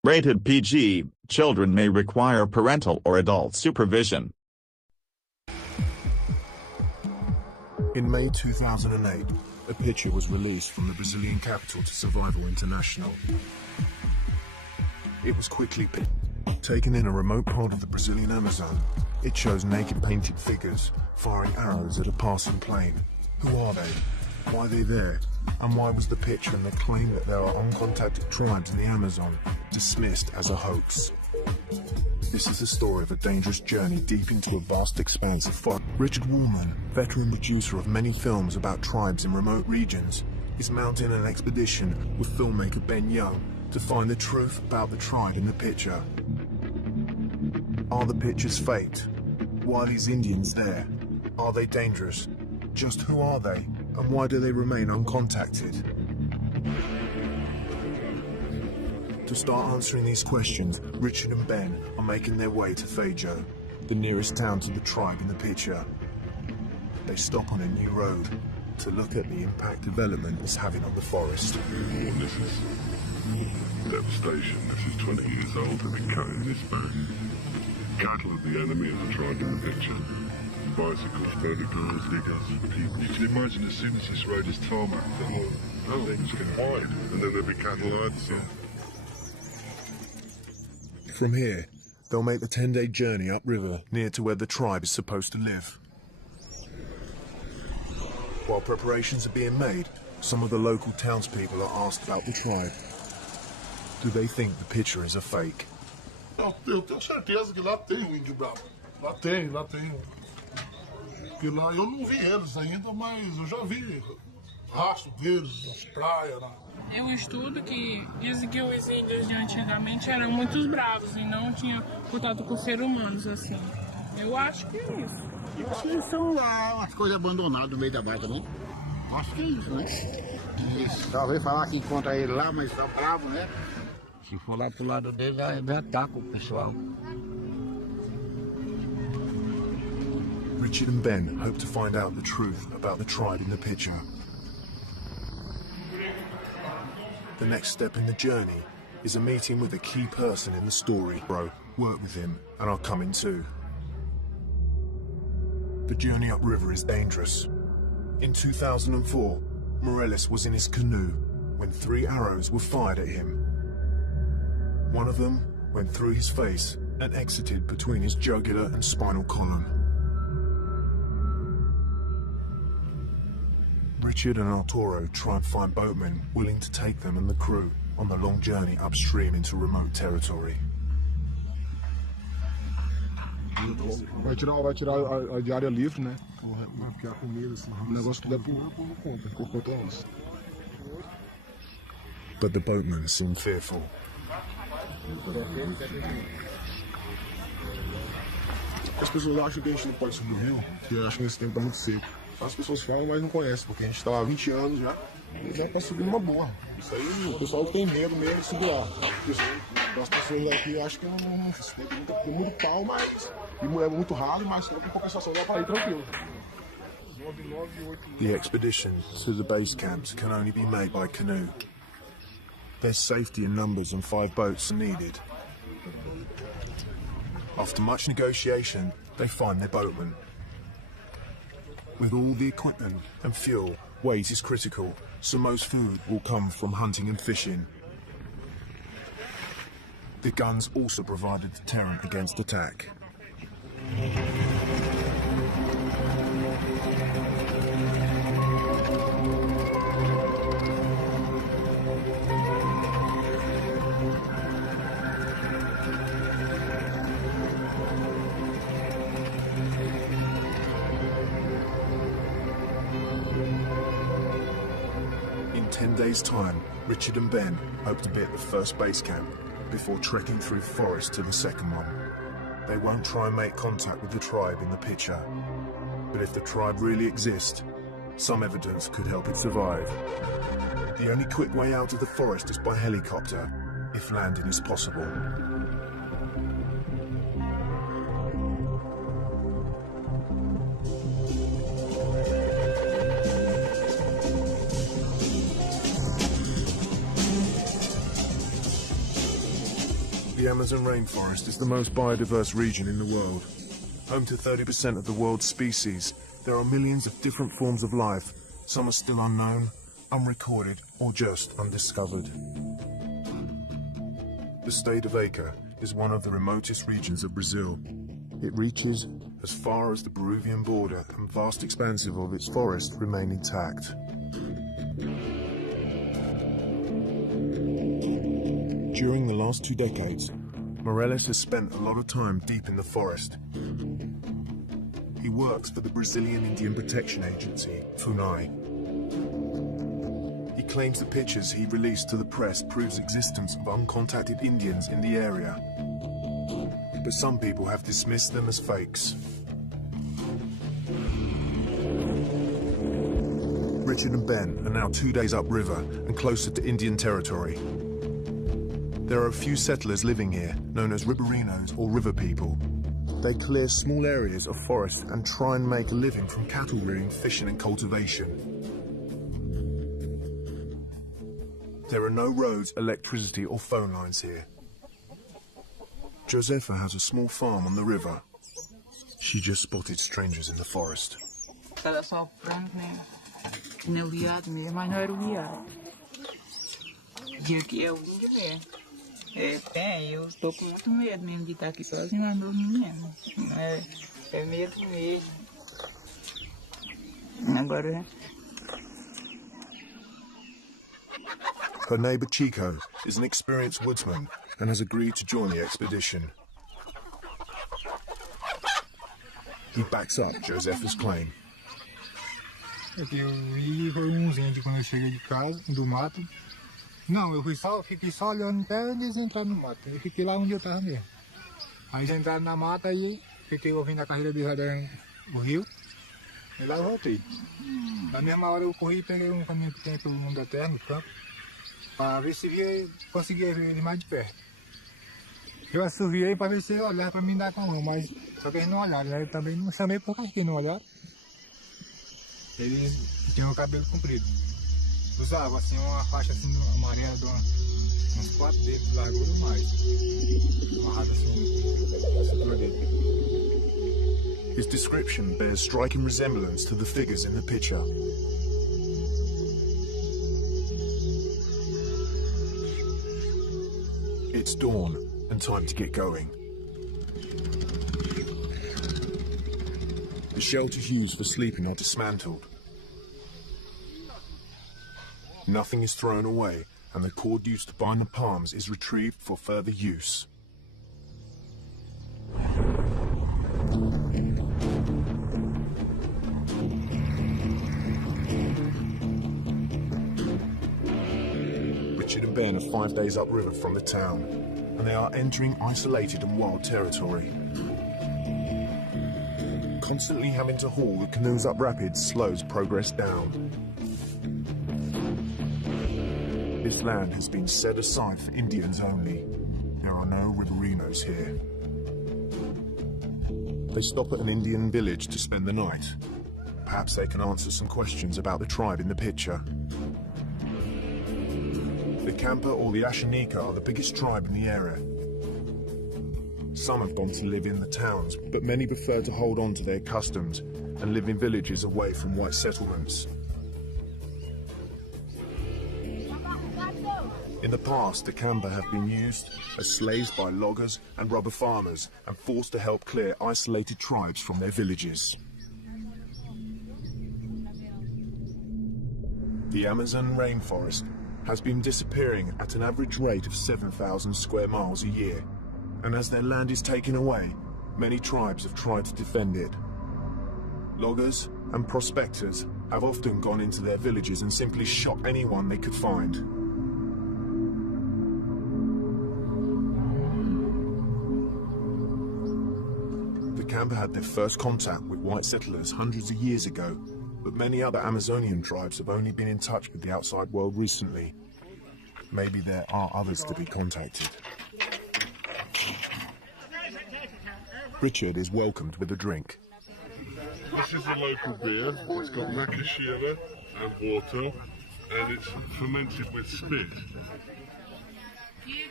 Rated PG, children may require parental or adult supervision. In May 2008, a picture was released from the Brazilian capital to Survival International. It was quickly taken in a remote part of the Brazilian Amazon. It shows naked painted figures firing arrows at a passing plane. Who are they? Why are they there? And why was the picture and the claim that there are uncontacted tribes in the Amazon dismissed as a hoax? This is the story of a dangerous journey deep into a vast expanse of forest. Richard Woolman, veteran producer of many films about tribes in remote regions, is mounting an expedition with filmmaker Ben Young to find the truth about the tribe in the picture. Are the pictures faked? Why are these Indians there? Are they dangerous? Just who are they? And why do they remain uncontacted? To start answering these questions, Richard and Ben are making their way to Feijó, the nearest town to the tribe in the picture. They stop on a new road to look at the impact development is having on the forest. This is devastation. This is 20 years old and it cutting this back. Cattle of the enemy is a tribe in the picture. Bicycles, motor girls, diggers, people. You can imagine as soon as this road is tarmac, the whole things can hide, and then there'll be cattle hide. So. From here, they'll make the 10-day journey upriver near to where the tribe is supposed to live. While preparations are being made, some of the local townspeople are asked about the tribe. Do they think the picture is a fake? Eu tenho certeza que lá tem índio bravo. Lá tem. Porque lá eu não vi eles ainda, mas eu já vi rastro deles nas praias. Eu estudo que dizem que os índios de antigamente eram muito bravos e não tinham contato com seres humanos assim. Eu acho que é isso. Eu acho que eles são lá, umas coisas abandonadas no meio da mata também. Acho que é isso, né? Eles talvez falar que encontra ele lá, mas tá bravo, né? Se for lá pro lado dele, vai atacar o pessoal. Richard and Ben hope to find out the truth about the tribe in the picture. The next step in the journey is a meeting with a key person in the story. Bro, work with him and I'll come in too. The journey upriver is dangerous. In 2004, Morales was in his canoe when 3 arrows were fired at him. One of them went through his face and exited between his jugular and spinal column. Richard and Arturo try and find boatmen willing to take them and the crew on the long journey upstream into remote territory. Vai tirar a diária livre, né? Porque a comida, assim, o negócio tudo é por conta nossa. But the boatmen seem fearful. As pessoas acham que a gente não pode subir o rio, porque acham que esse tempo tá muito seco. As pessoas falam, mas não conhecem, porque a gente tá lá há 20 anos já e dá pra subir numa boa. Isso aí, o pessoal tem medo mesmo de subir lá. As pessoas daqui acham que esse tempo tem muito pau, mas é muito ralo, mas só com compensação dá pra ir tranquilo. The expedition to the base camps can only be made by canoe. There's safety in numbers and 5 boats are needed. After much negotiation, they find their boatman. With all the equipment and fuel, weight is critical, so most food will come from hunting and fishing. The guns also provide a deterrent against attack. In 10 days' time, Richard and Ben hope to be at the first base camp before trekking through the forest to the second one. They won't try and make contact with the tribe in the picture. But if the tribe really exists, some evidence could help it survive. The only quick way out of the forest is by helicopter, if landing is possible. The Amazon rainforest is the most biodiverse region in the world. Home to 30% of the world's species, there are millions of different forms of life. Some are still unknown, unrecorded, or just undiscovered. The state of Acre is one of the remotest regions of Brazil. It reaches as far as the Peruvian border, and vast expanses of its forest remain intact. During the last 2 decades, Morales has spent a lot of time deep in the forest. He works for the Brazilian Indian Protection Agency, FUNAI. He claims the pictures he released to the press proves existence of uncontacted Indians in the area. But some people have dismissed them as fakes. Richard and Ben are now 2 days upriver and closer to Indian territory. There are a few settlers living here, known as Riberinos or river people. They clear small areas of forest and try and make a living from cattle rearing, fishing and cultivation. There are no roads, electricity or phone lines here. Josefa has a small farm on the river. She just spotted strangers in the forest. Era só frango mesmo. Que nem o viado mesmo, mas não era o viado. E aqui é o índio mesmo. Eu estou com muito medo mesmo de estar aqui sozinho, mas dormindo mesmo. É medo mesmo. Agora... Her neighbor Chico is an experienced woodsman and has agreed to join the expedition. He backs up Josefa's claim. Eu vi foi uns índios quando eu cheguei de casa, do mato. Não, eu fiquei só olhando até eles entraram no mato. Eu fiquei lá onde eu estava mesmo. Aí eles entraram na mata, aí fiquei ouvindo a carreira deles lá no rio. E lá eu voltei. Na mesma hora eu corri e peguei um caminho que tem pelo mundo da terra, no campo, para ver se conseguia ver ele mais de perto. Eu assoviei para ver se ele olhava para mim dar com a mão, mas só que eles não olharam. Eu também não chamei por causa que não olharam. Eles tinham o cabelo comprido. Usava assim uma faixa assim amarela de uns 4 dedos de largura ou mais. Amarrado assim na cintura dele. His description bears striking resemblance to the figures in the picture. It's dawn and time to get going. The shelters used for sleeping are dismantled. Nothing is thrown away, and the cord used to bind the palms is retrieved for further use. Richard and Ben are 5 days upriver from the town, and they are entering isolated and wild territory. Constantly having to haul the canoes up rapids slows progress down. This land has been set aside for Indians only. There are no Riberinos here. They stop at an Indian village to spend the night. Perhaps they can answer some questions about the tribe in the picture. The Kampa or the Ashanika are the biggest tribe in the area. Some have gone to live in the towns, but many prefer to hold on to their customs and live in villages away from white settlements. In the past, the Kampa have been used as slaves by loggers and rubber farmers and forced to help clear isolated tribes from their villages. The Amazon rainforest has been disappearing at an average rate of 7,000 square miles a year, and as their land is taken away, many tribes have tried to defend it. Loggers and prospectors have often gone into their villages and simply shot anyone they could find. The Kampa had their first contact with white settlers hundreds of years ago, but many other Amazonian tribes have only been in touch with the outside world recently. Maybe there are others to be contacted. Richard is welcomed with a drink. This is a local beer. It's got macaxeira and water, and it's fermented with spit.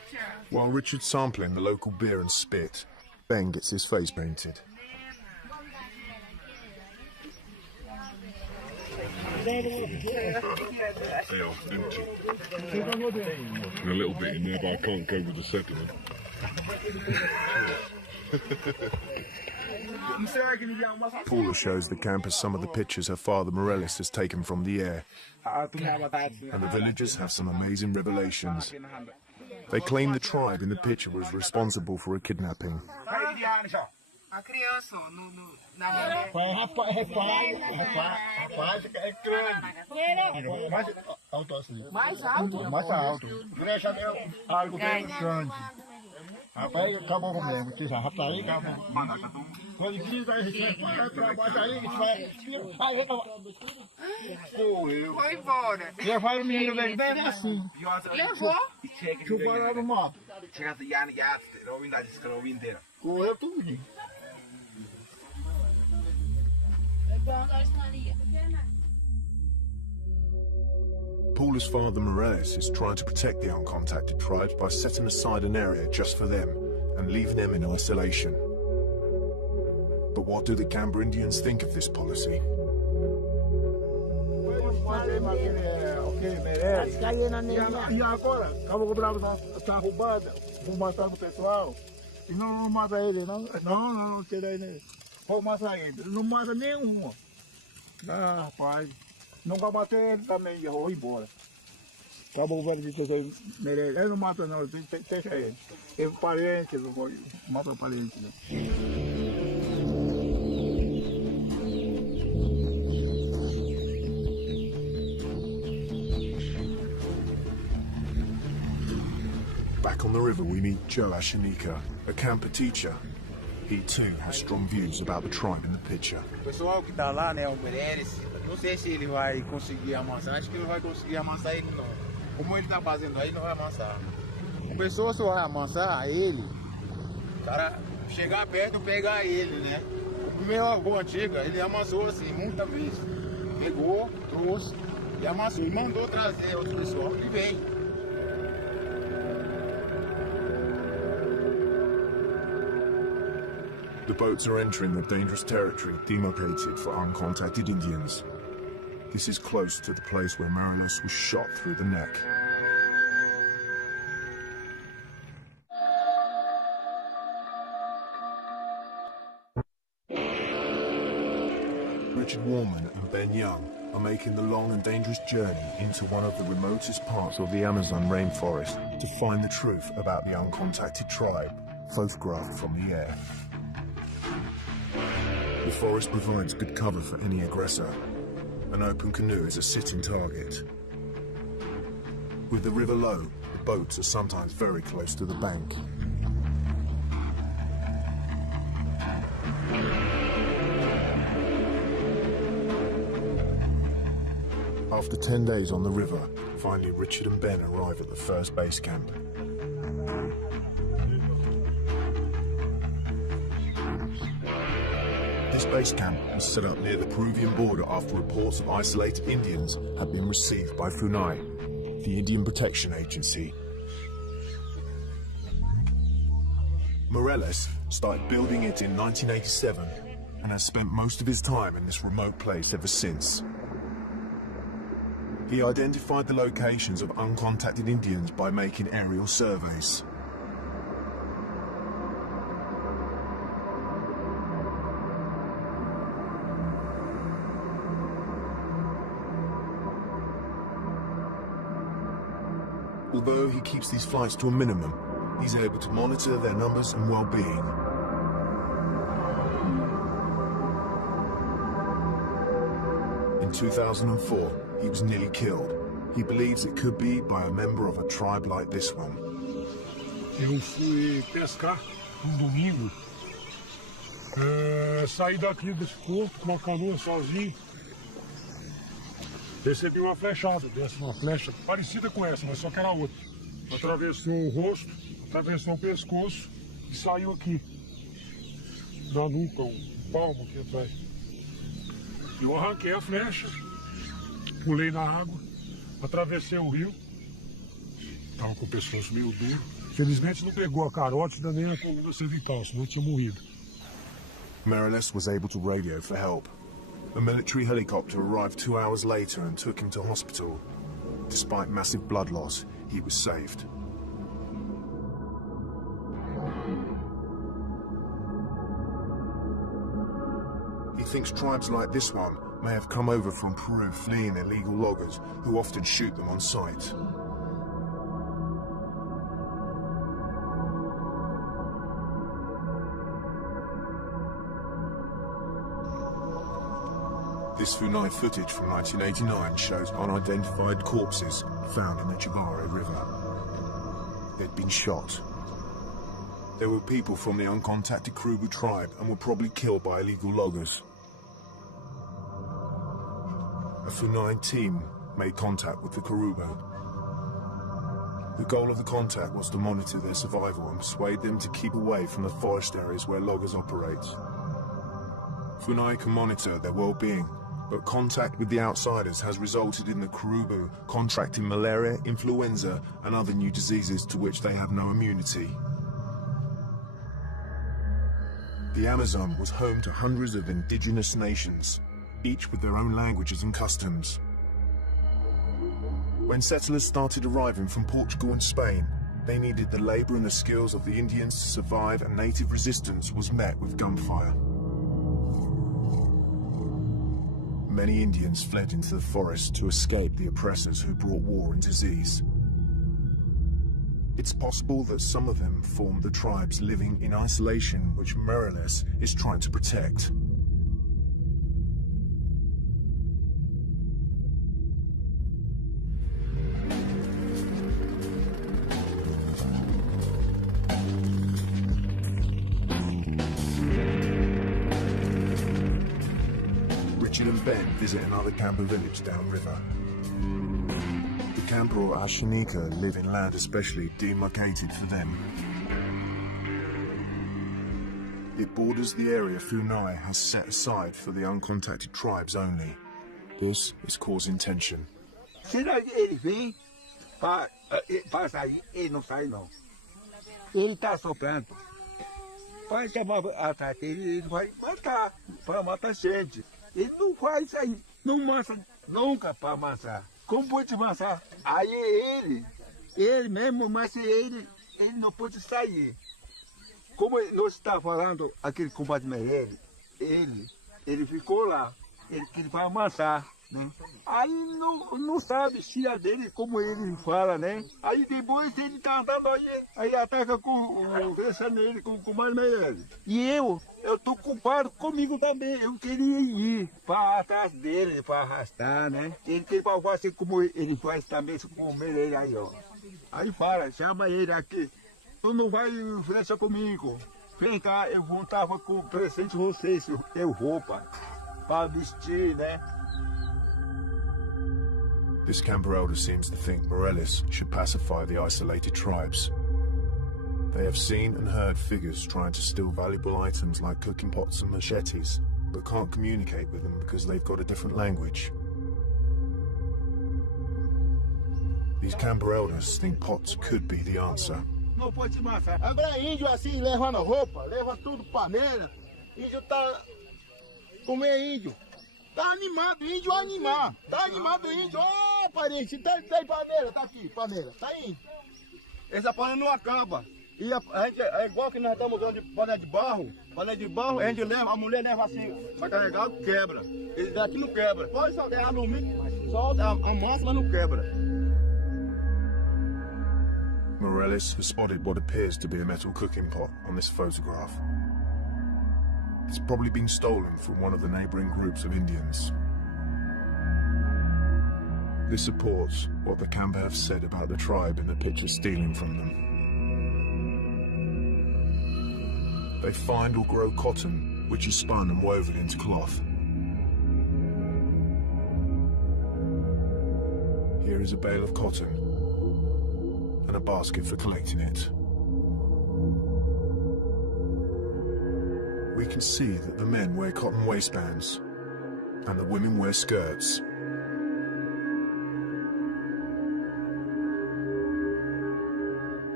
While Richard's sampling the local beer and spit, Ben gets his face painted. They are empty. And a little bit in there, but I can't go with the sediment. Paula shows the campers some of the pictures her father Morellis has taken from the air. And the villagers have some amazing revelations. They claim the tribe in the picture was responsible for a kidnapping. A criança, na Rapaz é grande. Mais alto? Mais alto. Brecha algo bem grande. Rapaz, acabou comigo. Rapaz, aí acabou. Quando diz aí, a gente vai pra baixo aí, a gente vai. Correu. Foi embora. Levaram o menino dele bem assim. Levou? Chuparam no mato. Correu tudo. Paula's father Morales is trying to protect the uncontacted tribes by setting aside an area just for them and leaving them in isolation. But what do the Canberra Indians think of this policy? E agora? Acabou bravo, está roubada. Vou matar o pessoal. E não mata ele, não. Não, tira ele. Vou matar ele. Não mata nenhuma. Ah, rapaz. Não vai bater ele também, eu vou embora. Acabou o veredito dele. Ele não mata não, deixa ele. Ele é parente, não vou matar o parente. Né? Back on the river we meet Joe Ashanika, a camper teacher. He too has strong views about the tribe in the picture. O pessoal que está lá, né, o Meirelles, não sei se ele vai conseguir amansar, acho que não vai conseguir amansar ele não. Como ele está fazendo aí, não vai amansar. O pessoal só vai amansar ele, o cara chegar perto, pegar ele, né. O meu avô antigo, ele amansou assim, muita vez. Pegou, trouxe, e amansou, e mandou trazer os pessoal que vem. The boats are entering the dangerous territory demarcated for uncontacted Indians. This is close to the place where Morales was shot through the neck. Richard Warman and Ben Young are making the long and dangerous journey into one of the remotest parts of the Amazon rainforest to find the truth about the uncontacted tribe, photographed from the air. The forest provides good cover for any aggressor. An open canoe is a sitting target. With the river low, the boats are sometimes very close to the bank. After 10 days on the river, finally Richard and Ben arrive at the first base camp. This base camp was set up near the Peruvian border after reports of isolated Indians had been received by FUNAI, the Indian Protection Agency. Morales started building it in 1987 and has spent most of his time in this remote place ever since. He identified the locations of uncontacted Indians by making aerial surveys. Although he keeps these flights to a minimum, he's able to monitor their numbers and well-being. In 2004, he was nearly killed. He believes it could be by a member of a tribe like this one. Eu fui pescar domingo. Saí daqui desse porto com uma canoa sozinho. Recebi uma flechada, uma flecha parecida com essa, mas só que era outra. Atravessou o rosto, atravessou o pescoço e saiu aqui. Na nuca, um palmo aqui atrás. Eu arranquei a flecha, pulei na água, atravessei o rio. Estava com o pescoço meio duro. Felizmente não pegou a carótida nem a coluna cervical, senão tinha morrido. Marilis was able to radio for help. A military helicopter arrived 2 hours later and took him to hospital. Despite massive blood loss, he was saved. He thinks tribes like this one may have come over from Peru fleeing illegal loggers who often shoot them on sight. This Funai footage from 1989 shows unidentified corpses found in the Geechee River. They'd been shot. There were people from the uncontacted Krubu tribe and were probably killed by illegal loggers. A Funai team made contact with the Krubu. The goal of the contact was to monitor their survival and persuade them to keep away from the forest areas where loggers operate. Funai can monitor their well-being, but contact with the outsiders has resulted in the Krubu contracting malaria, influenza, and other new diseases to which they have no immunity. The Amazon was home to hundreds of indigenous nations, each with their own languages and customs. When settlers started arriving from Portugal and Spain, they needed the labor and the skills of the Indians to survive, and native resistance was met with gunfire. Many Indians fled into the forest to escape the oppressors who brought war and disease. It's possible that some of them formed the tribes living in isolation which Marilis is trying to protect. And Ben visit another camper village downriver. The camper or Ashanika live in land especially demarcated for them. It borders the area Funai has set aside for the uncontacted tribes only. This is causing tension. Será que ele vem para sair? Ele não sai não. Ele está soprando. Vai chamar a carteira, ele vai matar, para matar gente. Ele não vai sair, não massa nunca para amassar. Como pode amassar? Aí ele mesmo, mas ele não pode sair. Como nós está falando, aquele compadre Meirelles, ele ficou lá, ele vai amassar, né? Aí não sabe se dele, como ele fala, né? Aí depois ele tá andando aí ataca deixa nele com o compadre Meirelles. E eu tô culpado comigo também. Eu queria ir para atrás dele, para arrastar, né? Ele quer fazer como ele faz também com o Meirelles aí, ó. Aí fala, chama ele aqui. Tu não vai flecha comigo. Vem cá, eu tava com o presente de vocês, eu roupa para vestir, né? This camper elder seems to think Marilis should pacify the isolated tribes. They have seen and heard figures trying to steal valuable items like cooking pots and machetes, but can't communicate with them because they've got a different language. These camper elders think pots could be the answer. Não pode matar. Agora índio assim, leva na roupa, leva tudo panela. Índio tá... Como é índio? Tá animado, índio animar. Tá animado índio. Ó, parente, tá aí panela, tá aqui, panela. Tá indo. Essa panela não acaba. E a gente, é igual que nós estamos usando de panela de barro. Panela de barro, a gente leva, a mulher leva assim, pra carregar, quebra. Esse daqui não quebra. Pode soltar alumínio, solta a massa, mas não quebra. Marilis has spotted what appears to be a metal cooking pot on this photograph. It's probably been stolen from one of the neighbouring groups of Indians. This supports what the camper have said about the tribe in the picture stealing from them. They find or grow cotton, which is spun and woven into cloth. Here is a bale of cotton and a basket for collecting it. We can see that the men wear cotton waistbands and the women wear skirts.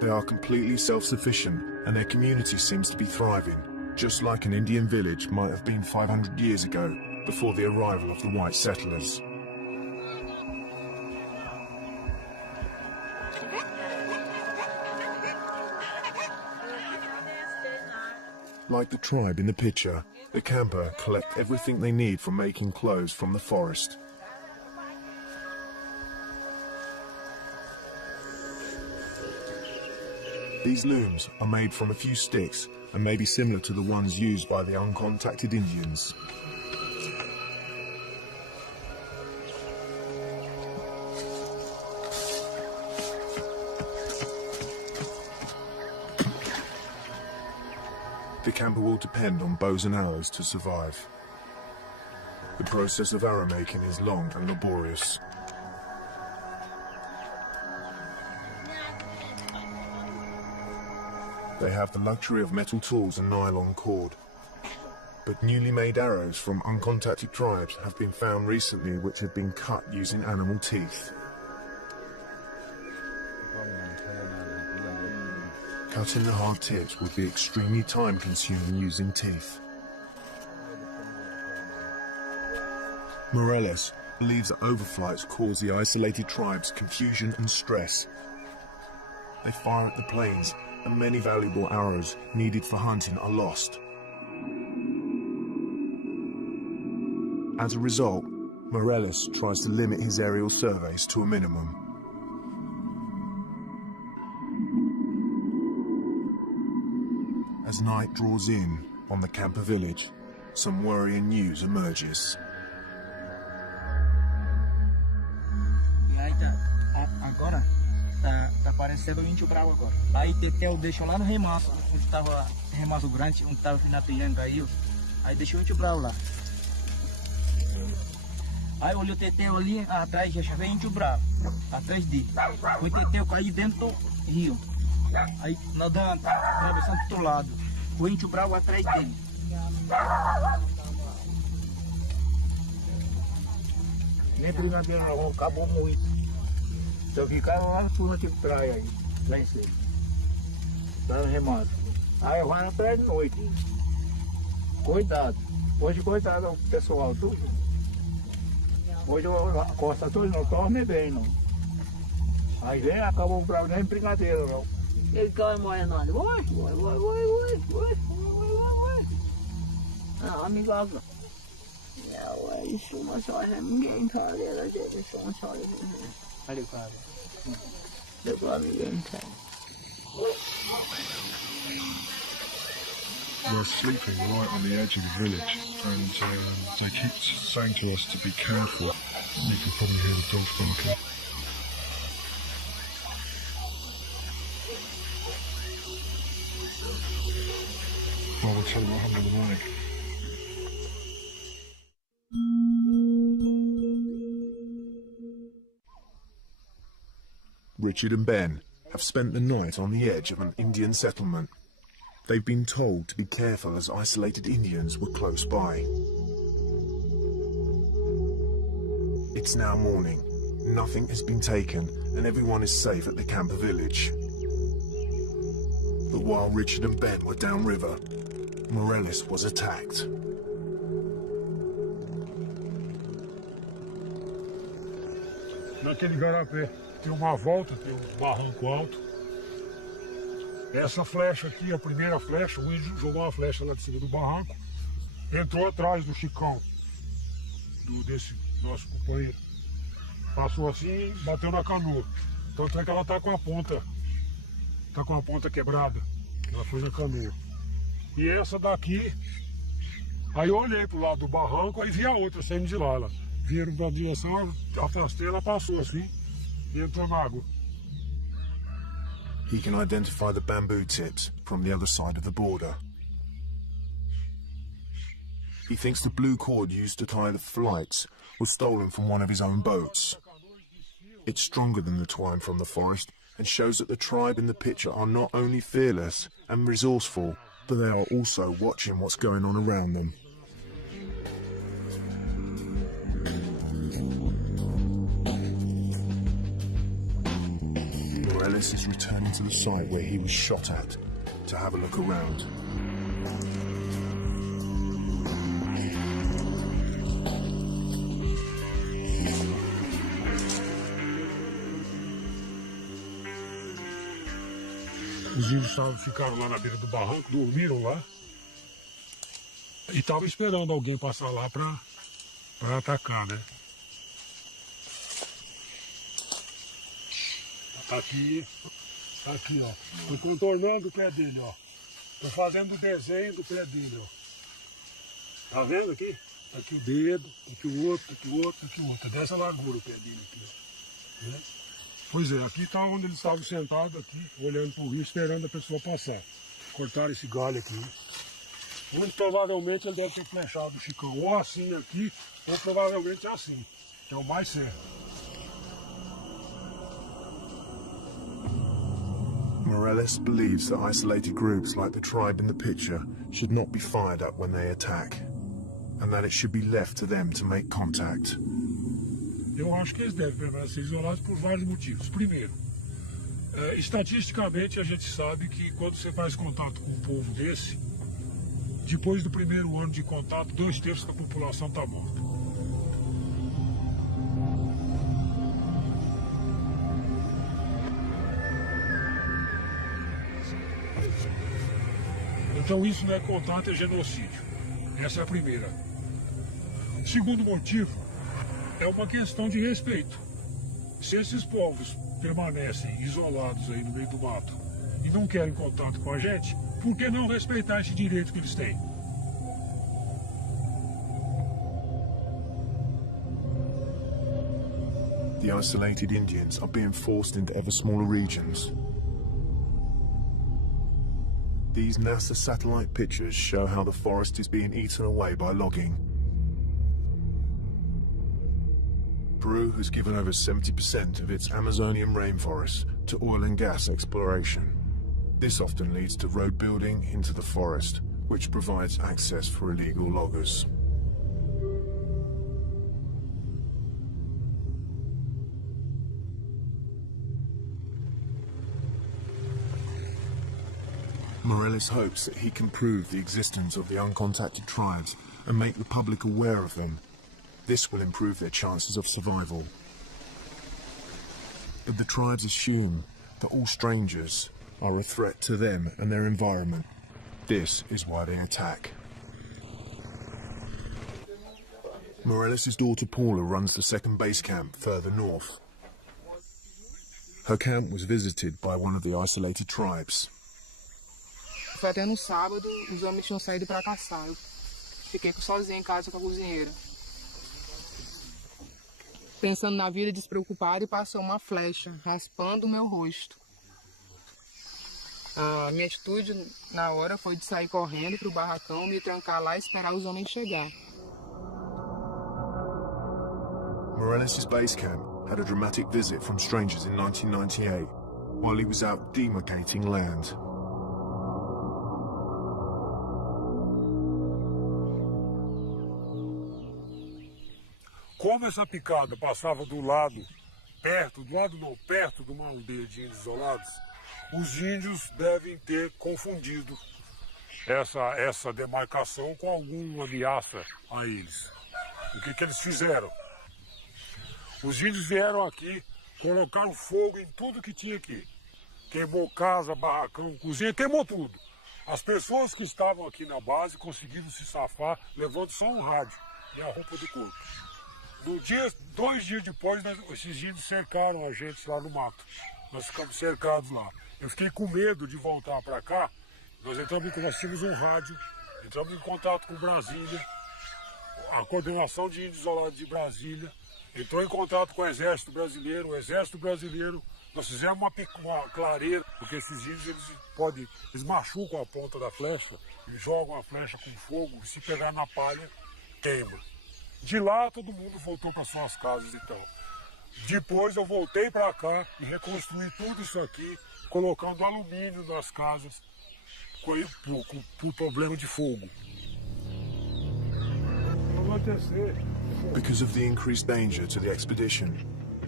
They are completely self-sufficient, and their community seems to be thriving, just like an Indian village might have been 500 years ago, before the arrival of the white settlers. Like the tribe in the picture, the camper collect everything they need for making clothes from the forest. These looms are made from a few sticks and may be similar to the ones used by the uncontacted Indians. The camper will depend on bows and arrows to survive. The process of arrow making is long and laborious. They have the luxury of metal tools and nylon cord. But newly made arrows from uncontacted tribes have been found recently which have been cut using animal teeth. Cutting the hard tips would be extremely time-consuming using teeth. Morales believes that overflights cause the isolated tribes confusion and stress. They fire at the planes, and many valuable arrows needed for hunting are lost. As a result, Morales tries to limit his aerial surveys to a minimum. As night draws in on the camper village, some worrying news emerges. Agora tá parecendo o índio bravo agora. Aí Tetel deixou lá no remaço, onde tava remaço grande, onde tava na piranga aí, aí deixou o índio bravo lá. Aí olhou o Tetel ali atrás, já veio o índio bravo, atrás dele. O Tetel caiu dentro do rio. Aí nadando, atravessando do outro lado. O índio bravo atrás dele. Nem brincadeira não, acabou muito. Só ficaram lá por de praia aí, lá em cima. Lá no remato. Aí vai atrás de noite. Cuidado. Hoje coitado o pessoal tudo. Hoje a costa toda não dorme bem não. Aí vem, acabou o bravo, nem brincadeira não. Ele cai mais nada. Vai. Ah, amigável. É, isso uma só, ninguém tá ali, isso uma só. Olha o cara. Depois ninguém tá. We're sleeping right on the edge of the village, and they keep saying to us to be careful. You can probably hear the dogs barking. Well, we'll tell them what happened in the morning. Richard and Ben have spent the night on the edge of an Indian settlement. They've been told to be careful as isolated Indians were close by. It's now morning. Nothing has been taken and everyone is safe at the camper village. But while Richard and Ben were downriver, Morales was attacked. Naquele garapé tem uma volta, tem um barranco alto. Essa flecha aqui, a primeira flecha, o índio jogou uma flecha lá de cima do barranco, entrou atrás do Chicão, desse nosso companheiro. Passou assim e bateu na canoa. Tanto é que ela tá com a ponta quebrada. Ela foi na canoa. E essa daqui, aí eu olhei pro lado do barranco, aí vi a outra saindo de lá. Ela viram pra direção, afastei, ela passou assim e entrou na água. He can identify the bamboo tips from the other side of the border. He thinks the blue cord used to tie the flights was stolen from one of his own boats. It's stronger than the twine from the forest and shows that the tribe in the picture are not only fearless and resourceful, but they are also watching what's going on around them. Morales is returning to the site where he was shot at to have a look around. Os índios ficaram lá na beira do barranco, dormiram lá. E estavam esperando alguém passar lá para atacar, né? Tá aqui, ó. Tô contornando o pé dele, ó. Tô fazendo o desenho do pé dele, ó. Tá vendo aqui? Aqui o dedo, aqui o outro, aqui o outro, aqui o outro. Dessa largura o pé dele aqui, ó. Né? Pois é, aqui tá onde eles estavam sentados aqui, olhando pro rio, esperando a pessoa passar. Cortaram esse galho aqui. Muito provavelmente ele deve ter flechado o Chicão, ou assim aqui, ou provavelmente assim. Que é o mais certo. Morales believes that isolated groups like the tribe in the picture should not be fired at when they attack, and that it should be left to them to make contact. Eu acho que eles devem permanecer isolados por vários motivos. Primeiro, estatisticamente a gente sabe que quando você faz contato com um povo desse, depois do primeiro ano de contato, 2/3 da população está morta. Então isso não é contato, é genocídio. Essa é a primeira. Segundo motivo, é uma questão de respeito. Se esses povos permanecem isolados aí no meio do mato e não querem contato com a gente, por que não respeitar esse direito que eles têm? The isolated Indians are being forced into ever smaller regions. These NASA satellite pictures show how the forest is being eaten away by logging. Peru has given over 70% of its Amazonian rainforest to oil and gas exploration. This often leads to road building into the forest, which provides access for illegal loggers. Morales hopes that he can prove the existence of the uncontacted tribes and make the public aware of them. This will improve their chances of survival. But the tribes assume that all strangers are a threat to them and their environment. This is why they attack. Morales' daughter Paula runs the second base camp further north. Her camp was visited by one of the isolated tribes. Foi até no sábado, os homens tinham saído para caçar. Eu fiquei sozinha em casa com a cozinheira. Pensando na vida, despreocupada, e passou uma flecha, raspando o meu rosto. A minha atitude na hora foi de sair correndo para o barracão, me trancar lá e esperar os homens chegar. Morales' base camp had a dramatic visit from strangers in 1998, while he was out demarcating land. Como essa picada passava do lado perto de uma aldeia de índios isolados, os índios devem ter confundido essa demarcação com alguma ameaça a eles. O que eles fizeram? Os índios vieram aqui, colocaram fogo em tudo que tinha aqui. Queimou casa, barracão, cozinha, queimou tudo. As pessoas que estavam aqui na base conseguiram se safar, levando só um rádio e a roupa do corpo. 2 dias depois, esses índios cercaram a gente lá no mato. Nós ficamos cercados lá. Eu fiquei com medo de voltar para cá. Nós tínhamos um rádio, entramos em contato com Brasília, a coordenação de índios isolados de Brasília, entrou em contato com o Exército Brasileiro, nós fizemos uma clareira, porque esses índios eles machucam a ponta da flecha e jogam a flecha com fogo, e se pegar na palha, queima. De lá todo mundo voltou para suas casas então. Depois eu voltei para cá e reconstruí tudo isso aqui, colocando alumínio nas casas, por problema de fogo. Because of the increased danger to the expedition,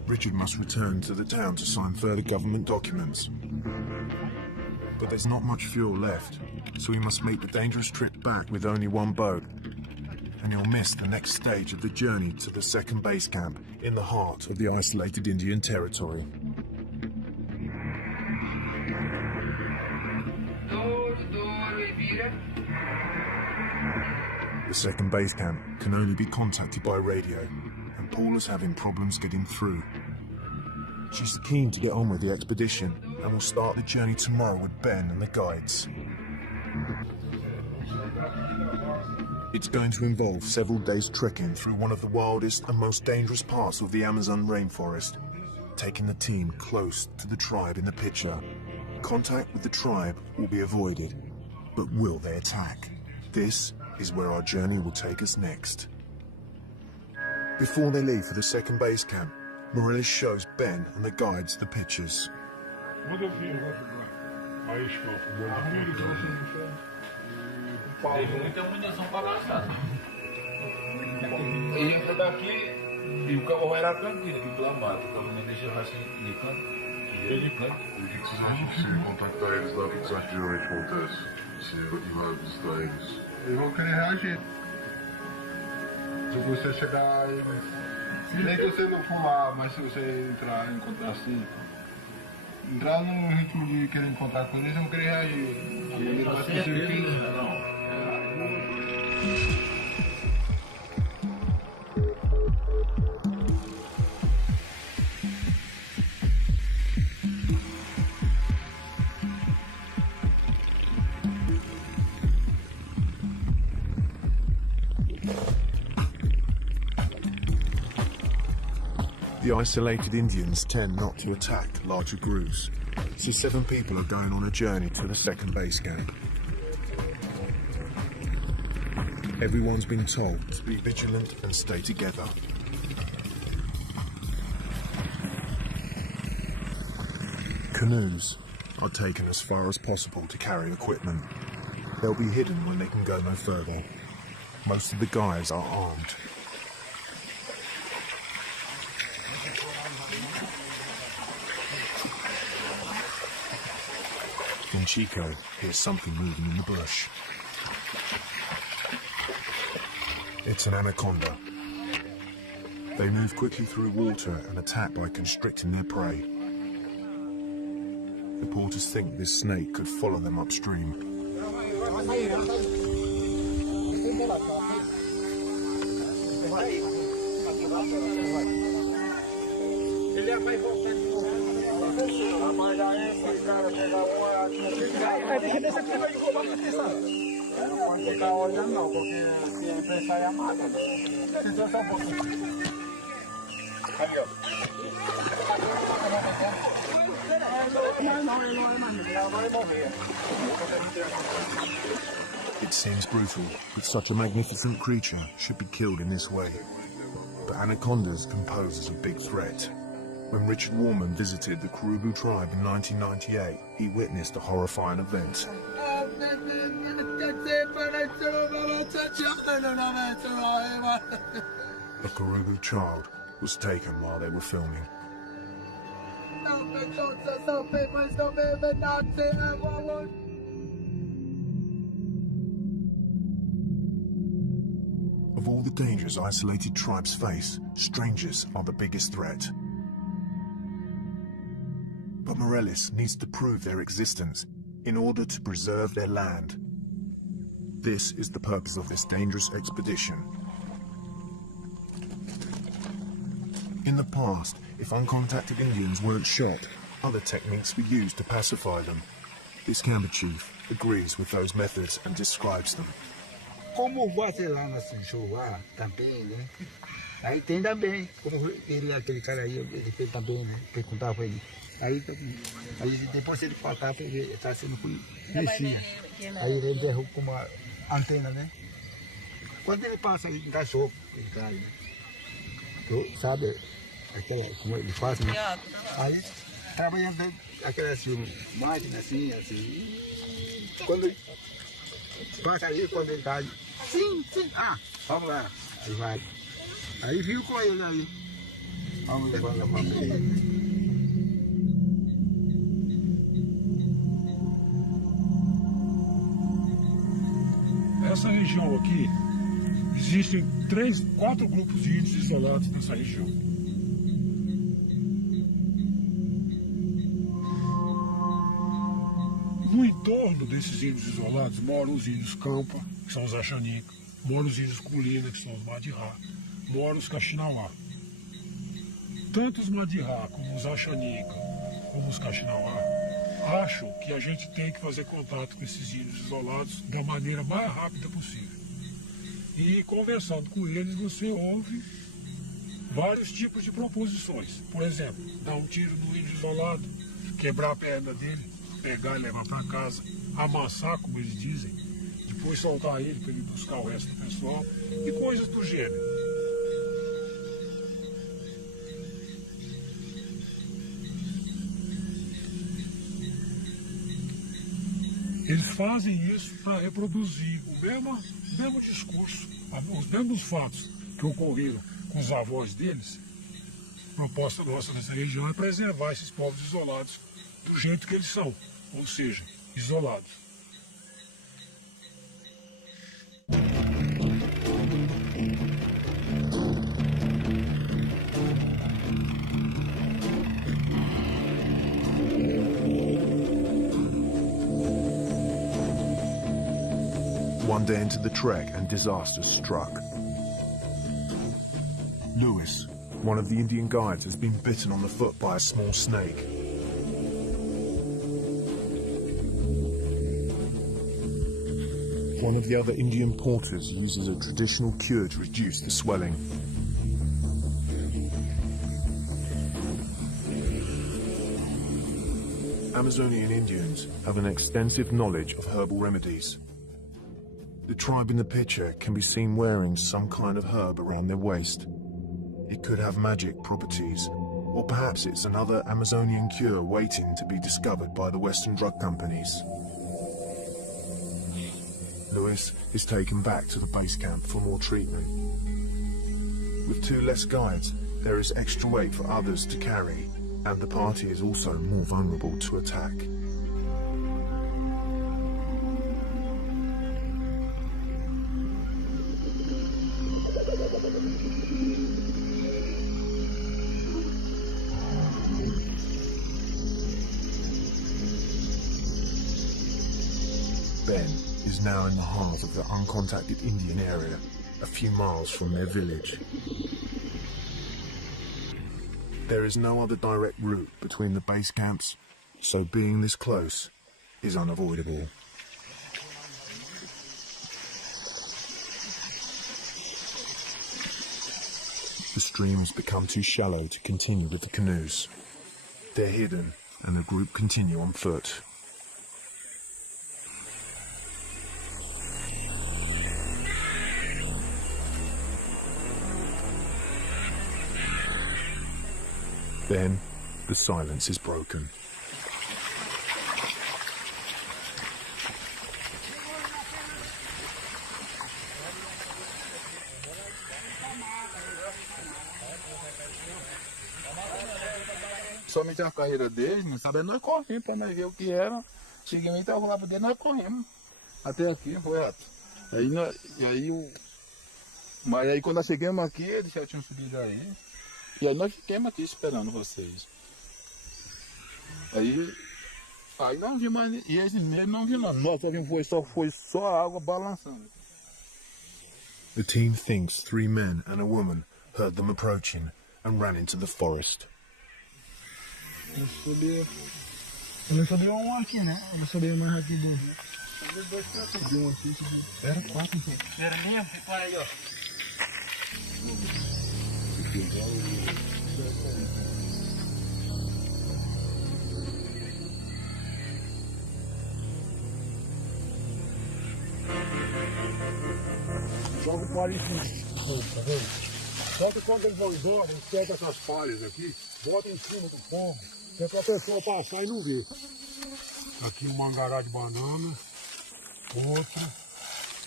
Richard must return to the town to sign further government documents. But there's not much fuel left, so he must make the dangerous trip back with only one boat. And he'll miss the next stage of the journey to the second base camp in the heart of the isolated Indian territory. The second base camp can only be contacted by radio, and Paula's having problems getting through. She's keen to get on with the expedition and will start the journey tomorrow with Ben and the guides. It's going to involve several days trekking through one of the wildest and most dangerous parts of the Amazon rainforest, taking the team close to the tribe in the picture. Contact with the tribe will be avoided, but will they attack? This is where our journey will take us next. Before they leave for the second base camp, Morales shows Ben and the guides the pictures. Teve muita munição pra gastar. E entra daqui e o cavalo era tranquilo, que pela mata, o cavalo não deixa assim de canto. Ele canta. O que vocês acham de se contactar eles lá? O que vocês acham que geralmente acontece? Se ir lá visitar eles? Eles vão querer reagir. Se você chegar aí, nem que você não for lá, mas se você entrar e encontrar assim, entrar no ritmo de querer encontrar com eles, eles vão querer reagir. Ele vai se servir. The isolated Indians tend not to attack larger groups, so 7 people are going on a journey to the second base camp. Everyone's been told to be vigilant and stay together. Canoes are taken as far as possible to carry equipment. They'll be hidden when they can go no further. Most of the guys are armed. Then Chico hears something moving in the bush. It's an anaconda. They move quickly through water and attack by constricting their prey. The porters think this snake could follow them upstream. It seems brutal that such a magnificent creature should be killed in this way, but anacondas can pose as a big threat. When Richard Warman visited the Kurubu tribe in 1998, he witnessed a horrifying event. A Kurubu child was taken while they were filming. Of all the dangers isolated tribes face, strangers are the biggest threat. But Morales needs to prove their existence in order to preserve their land. This is the purpose of this dangerous expedition. In the past, if uncontacted Indians weren't shot, other techniques were used to pacify them. This Camper chief agrees with those methods and describes them. Como você lá na Sinchoa também, né? Aí tem também, como ele, aquele cara aí, ele fez também, né? Perguntava pra ele. Aí depois ele faltava, ele está sendo polícia. Aí ele derrubou com uma antena, né? Quando ele passa, ele encaixou, ele cai, né? Sabe, aquela, como ele faz, né? Aí, trabalhando aquela assim, máquina assim, assim. Quando passa ali, quando ele cai, sim, vamos lá. Aí vai. Aí viu com ele aí. Vamos levar ela pra frente. Essa região aqui, existem 4 grupos de índios isolados nessa região. No entorno desses índios isolados moram os índios Campa, que são os Axanica, moram os índios Culina, que são os Madirá, moram os Caxinauá. Tanto os Madirá como os Axanica, como os Caxinauá, acham que a gente tem que fazer contato com esses índios isolados da maneira mais rápida possível. E conversando com eles, você ouve vários tipos de proposições. Por exemplo, dar um tiro no índio isolado, quebrar a perna dele, pegar e levar para casa, amassar, como eles dizem, depois soltar ele para ele buscar o resto do pessoal e coisas do gênero. Eles fazem isso para reproduzir o mesmo discurso, os mesmos fatos que ocorreram com os avós deles. A proposta nossa nessa região é preservar esses povos isolados do jeito que eles são, ou seja, isolados. One day into the trek and disaster struck. Lewis, one of the Indian guides, has been bitten on the foot by a small snake. One of the other Indian porters uses a traditional cure to reduce the swelling. Amazonian Indians have an extensive knowledge of herbal remedies. The tribe in the picture can be seen wearing some kind of herb around their waist. It could have magic properties, or perhaps it's another Amazonian cure waiting to be discovered by the Western drug companies. Lewis is taken back to the base camp for more treatment. With 2 less guides, there is extra weight for others to carry, and the party is also more vulnerable to attack. Ben is now in the heart of the uncontacted Indian area, a few miles from their village. There is no other direct route between the base camps, so being this close is unavoidable. The streams become too shallow to continue with the canoes. They're hidden, and the group continue on foot. Then, the silence is broken. Somente a carreira dele, não sabendo, nós corremos para nós ver o que era. Cheguei e lá para dentro, nós corremos. Até aqui, foi reto. Mas aí quando nós chegamos aqui, eles já tinham subido aí. E aí nós ficamos aqui esperando vocês. Aí não vi mais, e eles mesmo não viram nada. Nós só vimos, foi só a água balançando. The team thinks 3 men and a woman heard them approaching and ran into the forest. Eu subi um aqui, né? Eu subi mais aqui do... Subi um aqui, subi. Era 4 então. Era mesmo? Ficou aí, ó. Joga o palho em cima, tá vendo? Só que quando eles vão embora, eles pegam essas palhas aqui, botam em cima do fogo, que é pra pessoa passar e não ver. Aqui um mangará de banana, outro,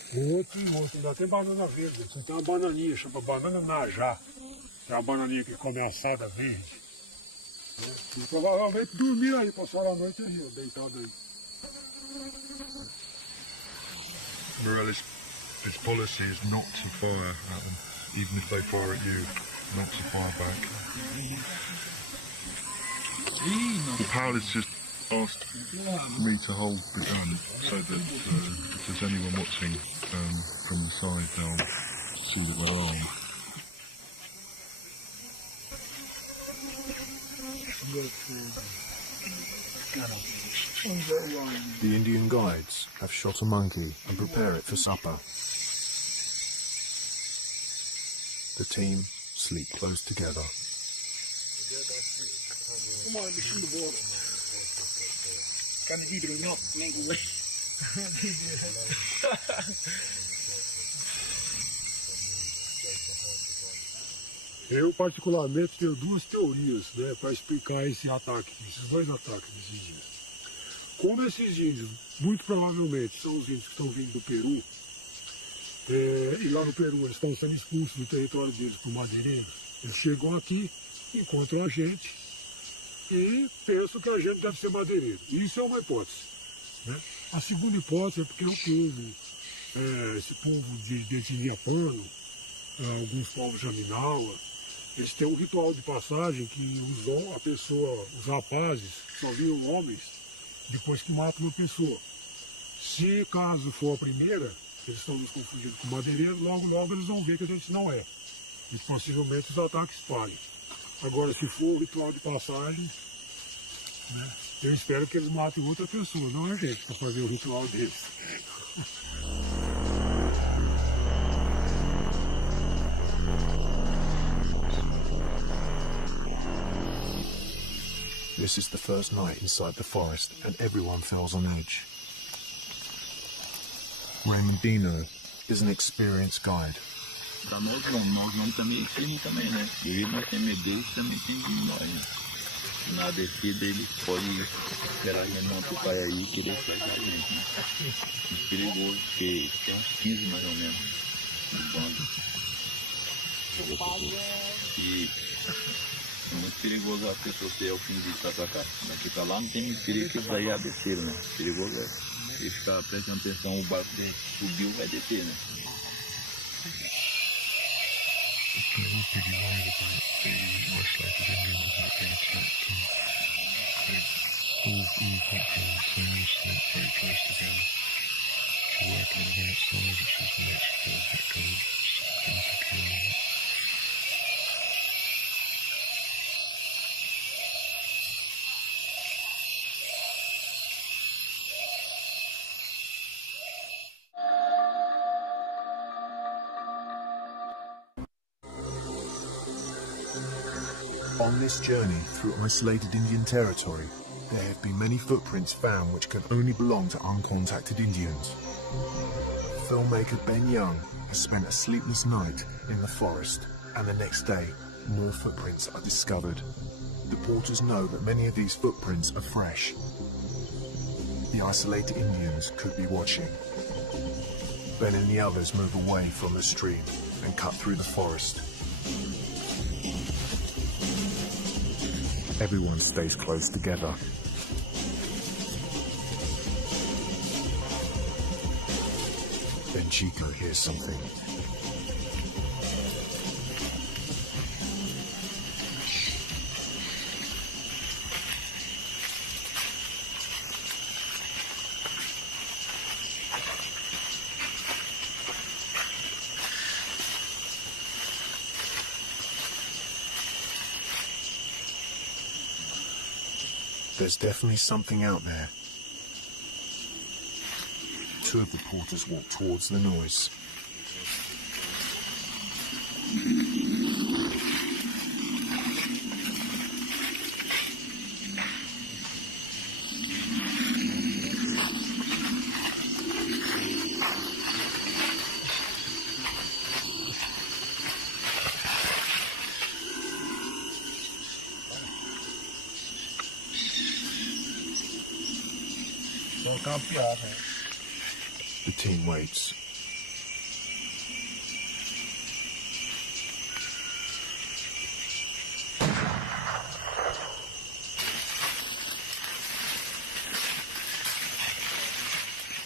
Outro, ainda tem banana verde. Você tem uma bananinha, chama banana najá. É a bananinha que come assada verde. E provavelmente dormir aí, passaram a noite aí, ó, deitado aí. Morelli's his policy is not to fire at them, even if they fire at you, not to fire back. The pilot just asked me to hold the gun so that if there's anyone watching from the side, they'll see that we're armed. The Indian guides have shot a monkey and prepare it for supper. The team sleep close together. Eu, particularmente, tenho duas teorias, né, para explicar esse ataque, esses dois ataques desses índios. Como esses índios, muito provavelmente, são os índios que estão vindo do Peru, e lá no Peru eles estão sendo expulsos do território deles por madeireiros, eles chegam aqui, encontram a gente e pensam que a gente deve ser madeireiro. Isso é uma hipótese, né? A segunda hipótese é porque o povo, esse povo de etnia pano, alguns povos Jaminawa, eles têm um ritual de passagem que os rapazes só viram homens depois que matam uma pessoa. Se caso for a primeira, eles estão nos confundindo com madeireiros, logo eles vão ver que a gente não é. E possivelmente os ataques falhem. Agora, se for o ritual de passagem, né, eu espero que eles matem outra pessoa, não a gente, para fazer o ritual deles. This is the first night inside the forest, and everyone feels on edge. Raymondino is an experienced guide. Para nós não também também, né? E nós temos medo deles, também tem de nós, né? Na descida eles podem esperar que não caia aí que eles saem da gente, né? É perigoso, porque tem uns 15 mais ou menos no bando. E é muito perigoso a pessoa ser ao fim de atacar. Daqui pra lá não tem muito perigo que isso daí é descer, né? Perigoso é. Se ficar prestando atenção, o barco subiu, vai descer, né? On this journey through isolated Indian territory, there have been many footprints found which can only belong to uncontacted Indians. Filmmaker Ben Young has spent a sleepless night in the forest, and the next day, more footprints are discovered. The porters know that many of these footprints are fresh. The isolated Indians could be watching. Ben and the others move away from the stream and cut through the forest. Everyone stays close together. Then Chico hears something. There's definitely something out there. Two of the porters walk towards the noise. The team waits.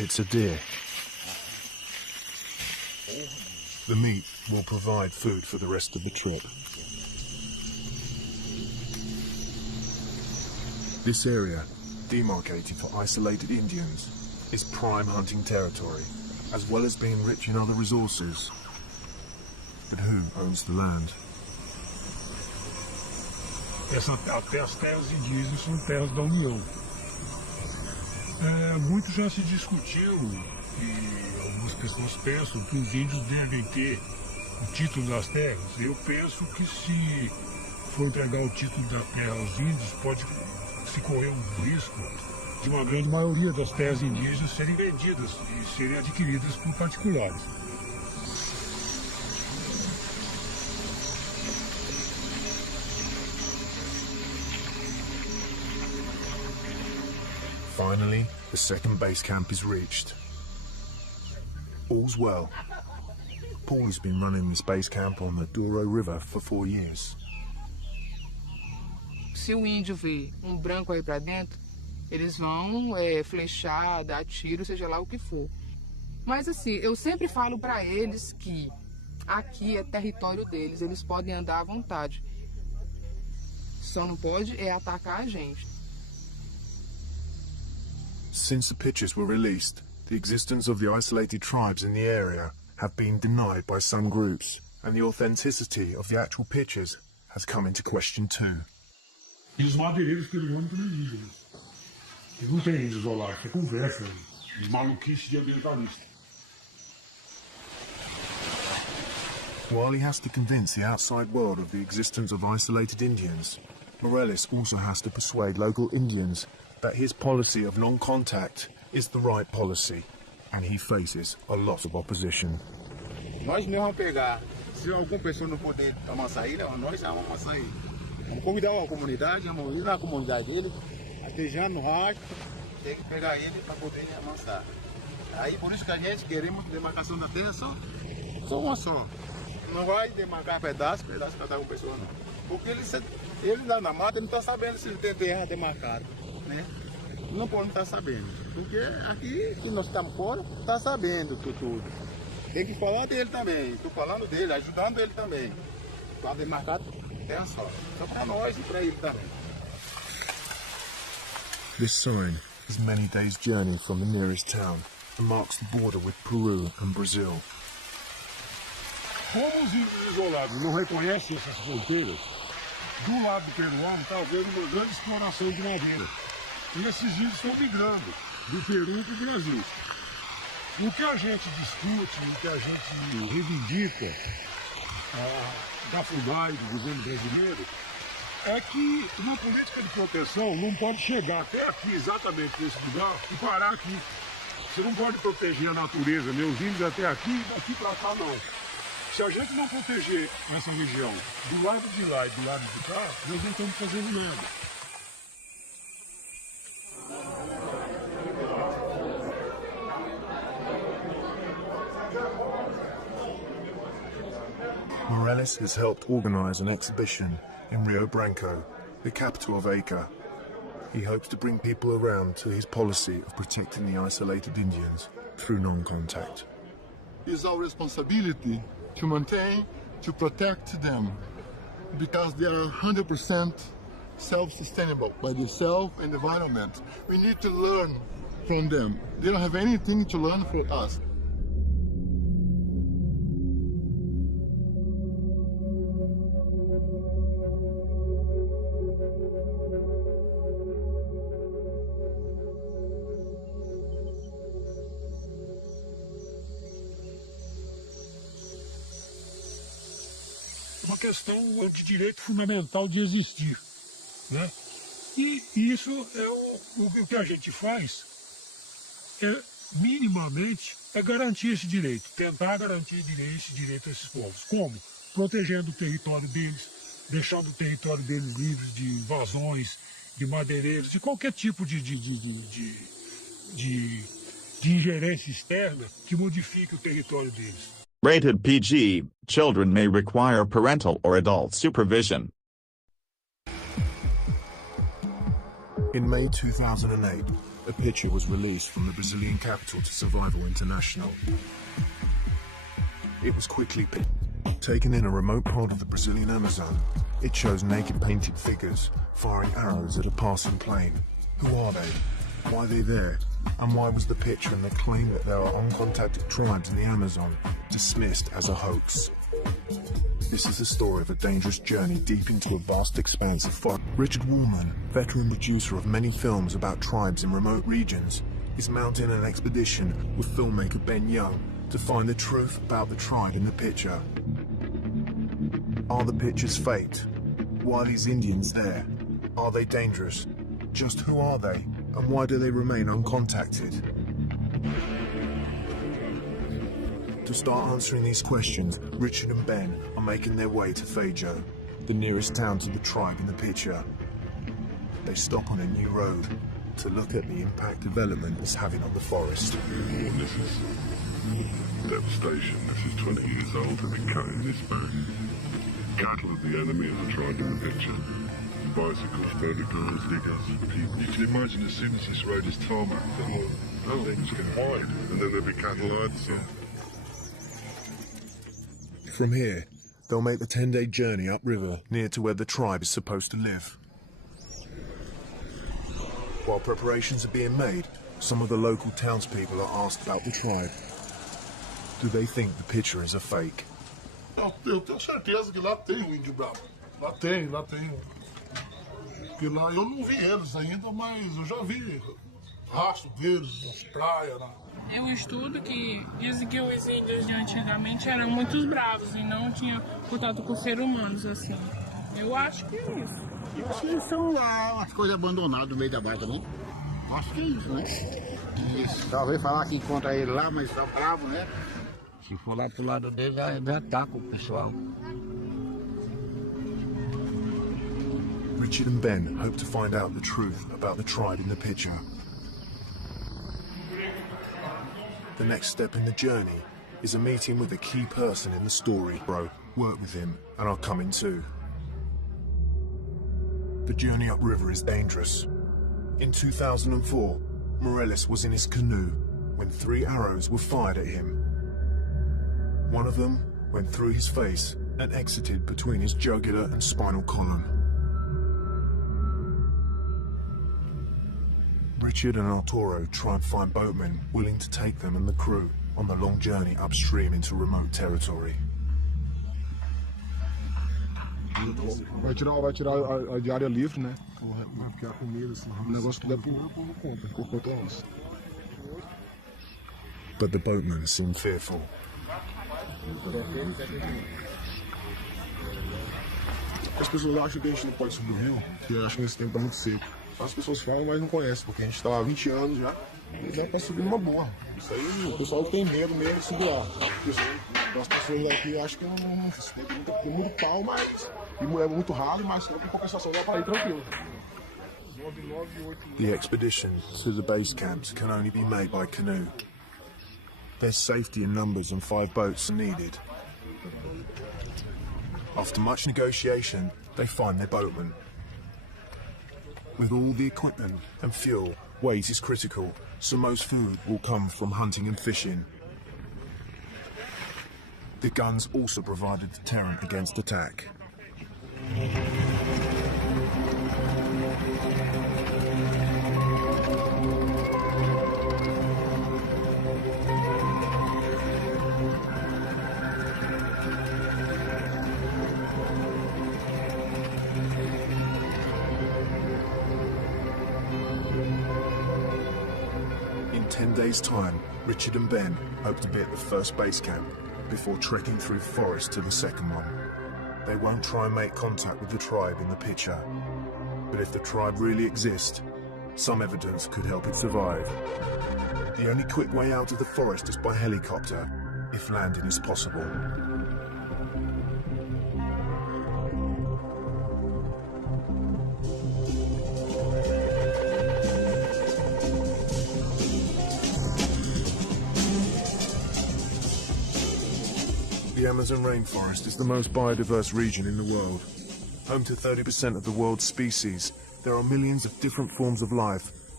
It's a deer. The meat will provide food for the rest of the trip. This area, demarcated for isolated Indians, is prime hunting territory, as well as being rich in other resources. But who owns the land? Até as terras indígenas são terras da União. Muito já se discutiu e algumas pessoas pensam que os índios devem ter o título das terras. Eu penso que se for entregar o título da terra aos índios, pode se correr um risco de uma grande maioria das terras indígenas serem vendidas e serem adquiridas por particulares. Finally, the second base camp is reached. All's well. Paul has been running this base camp on the Douro River for 4 years. Se o índio vê um branco aí pra dentro, eles vão flechar, dar tiro, seja lá o que for. Mas assim, eu sempre falo pra eles que aqui é território deles, eles podem andar à vontade. Só não pode atacar a gente. Since the pictures were released, the existence of the isolated tribes in the area have been denied by some groups, and the authenticity of the actual pictures has come into question too. E os madeireiros peruanos também indígenas. E não tem índios lá, é conversa, de maluquice de ambientalista. While he has to convince the outside world of the existence of isolated Indians, Morales also has to persuade local Indians that his policy of non-contact is the right policy, and he faces a lot of opposition. Nós não vamos pegar, se alguma pessoa não poder amassar ele, nós já vamos amassar ele. Vamos convidar a comunidade, vamos ir na comunidade dele, estejando no rádio, tem que pegar ele para poder amassar. Aí por isso que a gente queremos demarcação da terra só uma só. Não vai demarcar pedaço cada uma pessoa não. Porque ele lá na mata, ele não está sabendo se ele tem terra demarcada, né? Não pode estar sabendo. Porque aqui, que nós estamos fora, está sabendo tudo. Tem que falar dele também. Estou falando dele, ajudando ele também. Para demarcar terra só para nós e para ele também. This sign is many days' journey from the nearest town and marks the border with Peru and Brazil. Como os índios isolados não reconhecem essas fronteiras, do lado peruano está havendo uma grande exploração de madeira. E esses índios estão migrando do Peru para o Brasil. O que a gente discute, o que a gente reivindica da FUNAI, do governo brasileiro, é que uma política de proteção não pode chegar até aqui, exatamente nesse lugar, e parar aqui. Você não pode proteger a natureza, meus índios até aqui e daqui para cá não. Se a gente não proteger essa região do lado de lá e do lado de cá, nós não estamos fazendo nada. Morales has helped organize an exhibition in Rio Branco, the capital of Acre. He hopes to bring people around to his policy of protecting the isolated Indians through non-contact. It's our responsibility to maintain, to protect them, because they are 100% self-sustainable by themselves and the environment. We need to learn from them. They don't have anything to learn from us. Uma questão de direito fundamental de existir, né? E isso é o que a gente faz, minimamente, é garantir esse direito, tentar garantir esse direito a esses povos. Como? Protegendo o território deles, deixando o território deles livre de invasões, de madeireiros, de qualquer tipo de ingerência externa que modifique o território deles. Rated PG, children may require parental or adult supervision. In May 2008, a picture was released from the Brazilian capital to Survival International. It was quickly taken in a remote part of the Brazilian Amazon. It shows naked painted figures firing arrows at a passing plane. Who are they? Why are they there? And why was the picture and the claim that there are uncontacted tribes in the Amazon dismissed as a hoax? This is the story of a dangerous journey deep into a vast expanse of forest. Richard Woolman, veteran producer of many films about tribes in remote regions, is mounting an expedition with filmmaker Ben Young to find the truth about the tribe in the picture. Are the pictures faked? Why are these Indians there? Are they dangerous? Just who are they? And why do they remain uncontacted? To start answering these questions, Richard and Ben are making their way to Feijó, the nearest town to the tribe in the picture. They stop on a new road to look at the impact development is having on the forest. This is devastation. This is 20 years old and been cut in this back. Cattle of the enemy are the tribe in the picture. Bicycles, motorcars, diggers. You can imagine as soon as this road is tarmac, things can hide, and then there'll be cattle hide. So. From here, they'll make the 10-day journey upriver near to where the tribe is supposed to live. While preparations are being made, some of the local townspeople are asked about the tribe. Do they think the picture is a fake? Eu tenho certeza que lá tem índio bravo. Lá tem. Porque lá eu não vi eles ainda, mas eu já vi rastro deles nas praias. Eu estudo que dizem que os índios de antigamente eram muito bravos e não tinham contato com seres humanos assim. Eu acho que é isso. Eu acho que são lá umas coisas abandonadas no meio da mata, né? Acho que é isso, né? Isso. Talvez falar que encontra ele lá, mas tá bravo, né? Se for lá pro lado dele, já ataca o pessoal. Richard and Ben hope to find out the truth about the tribe in the picture. The next step in the journey is a meeting with a key person in the story. Bro, work with him, and I'll come in too. The journey upriver is dangerous. In 2004, Morales was in his canoe when 3 arrows were fired at him. One of them went through his face and exited between his jugular and spinal column. Richard and Arturo try and find boatmen willing to take them and the crew on the long journey upstream into remote territory. Vai tirar a diária livre, né? Vai ficar com medo, assim. O negócio que der por conta nossa. But the boatmen seem fearful. As pessoas acham que a gente não pode subir o rio, porque acham que esse tempo tá muito seco. As pessoas falam, mas não conhecem, porque a gente tá lá há 20 anos já e dá pra subir numa boa. Isso aí, o pessoal tem medo mesmo de subir lá. As pessoas daqui acham que não tem muito pau, mas é muito ralo, mas só com compensação dá pra ir tranquilo. The expedition to the base camps can only be made by canoe. There's safety in numbers and 5 boats are needed. After much negotiation, they find their boatman. With all the equipment and fuel, weight is critical, so most food will come from hunting and fishing. The guns also provide a deterrent against attack. In 10 days' time, Richard and Ben hope to be at the first base camp before trekking through forest to the second one. They won't try and make contact with the tribe in the picture. But if the tribe really exists, some evidence could help it survive. The only quick way out of the forest is by helicopter, if landing is possible. The Amazon rainforest is the most biodiverse region in the world. Home to 30% of the world's species, there are millions of different forms of life,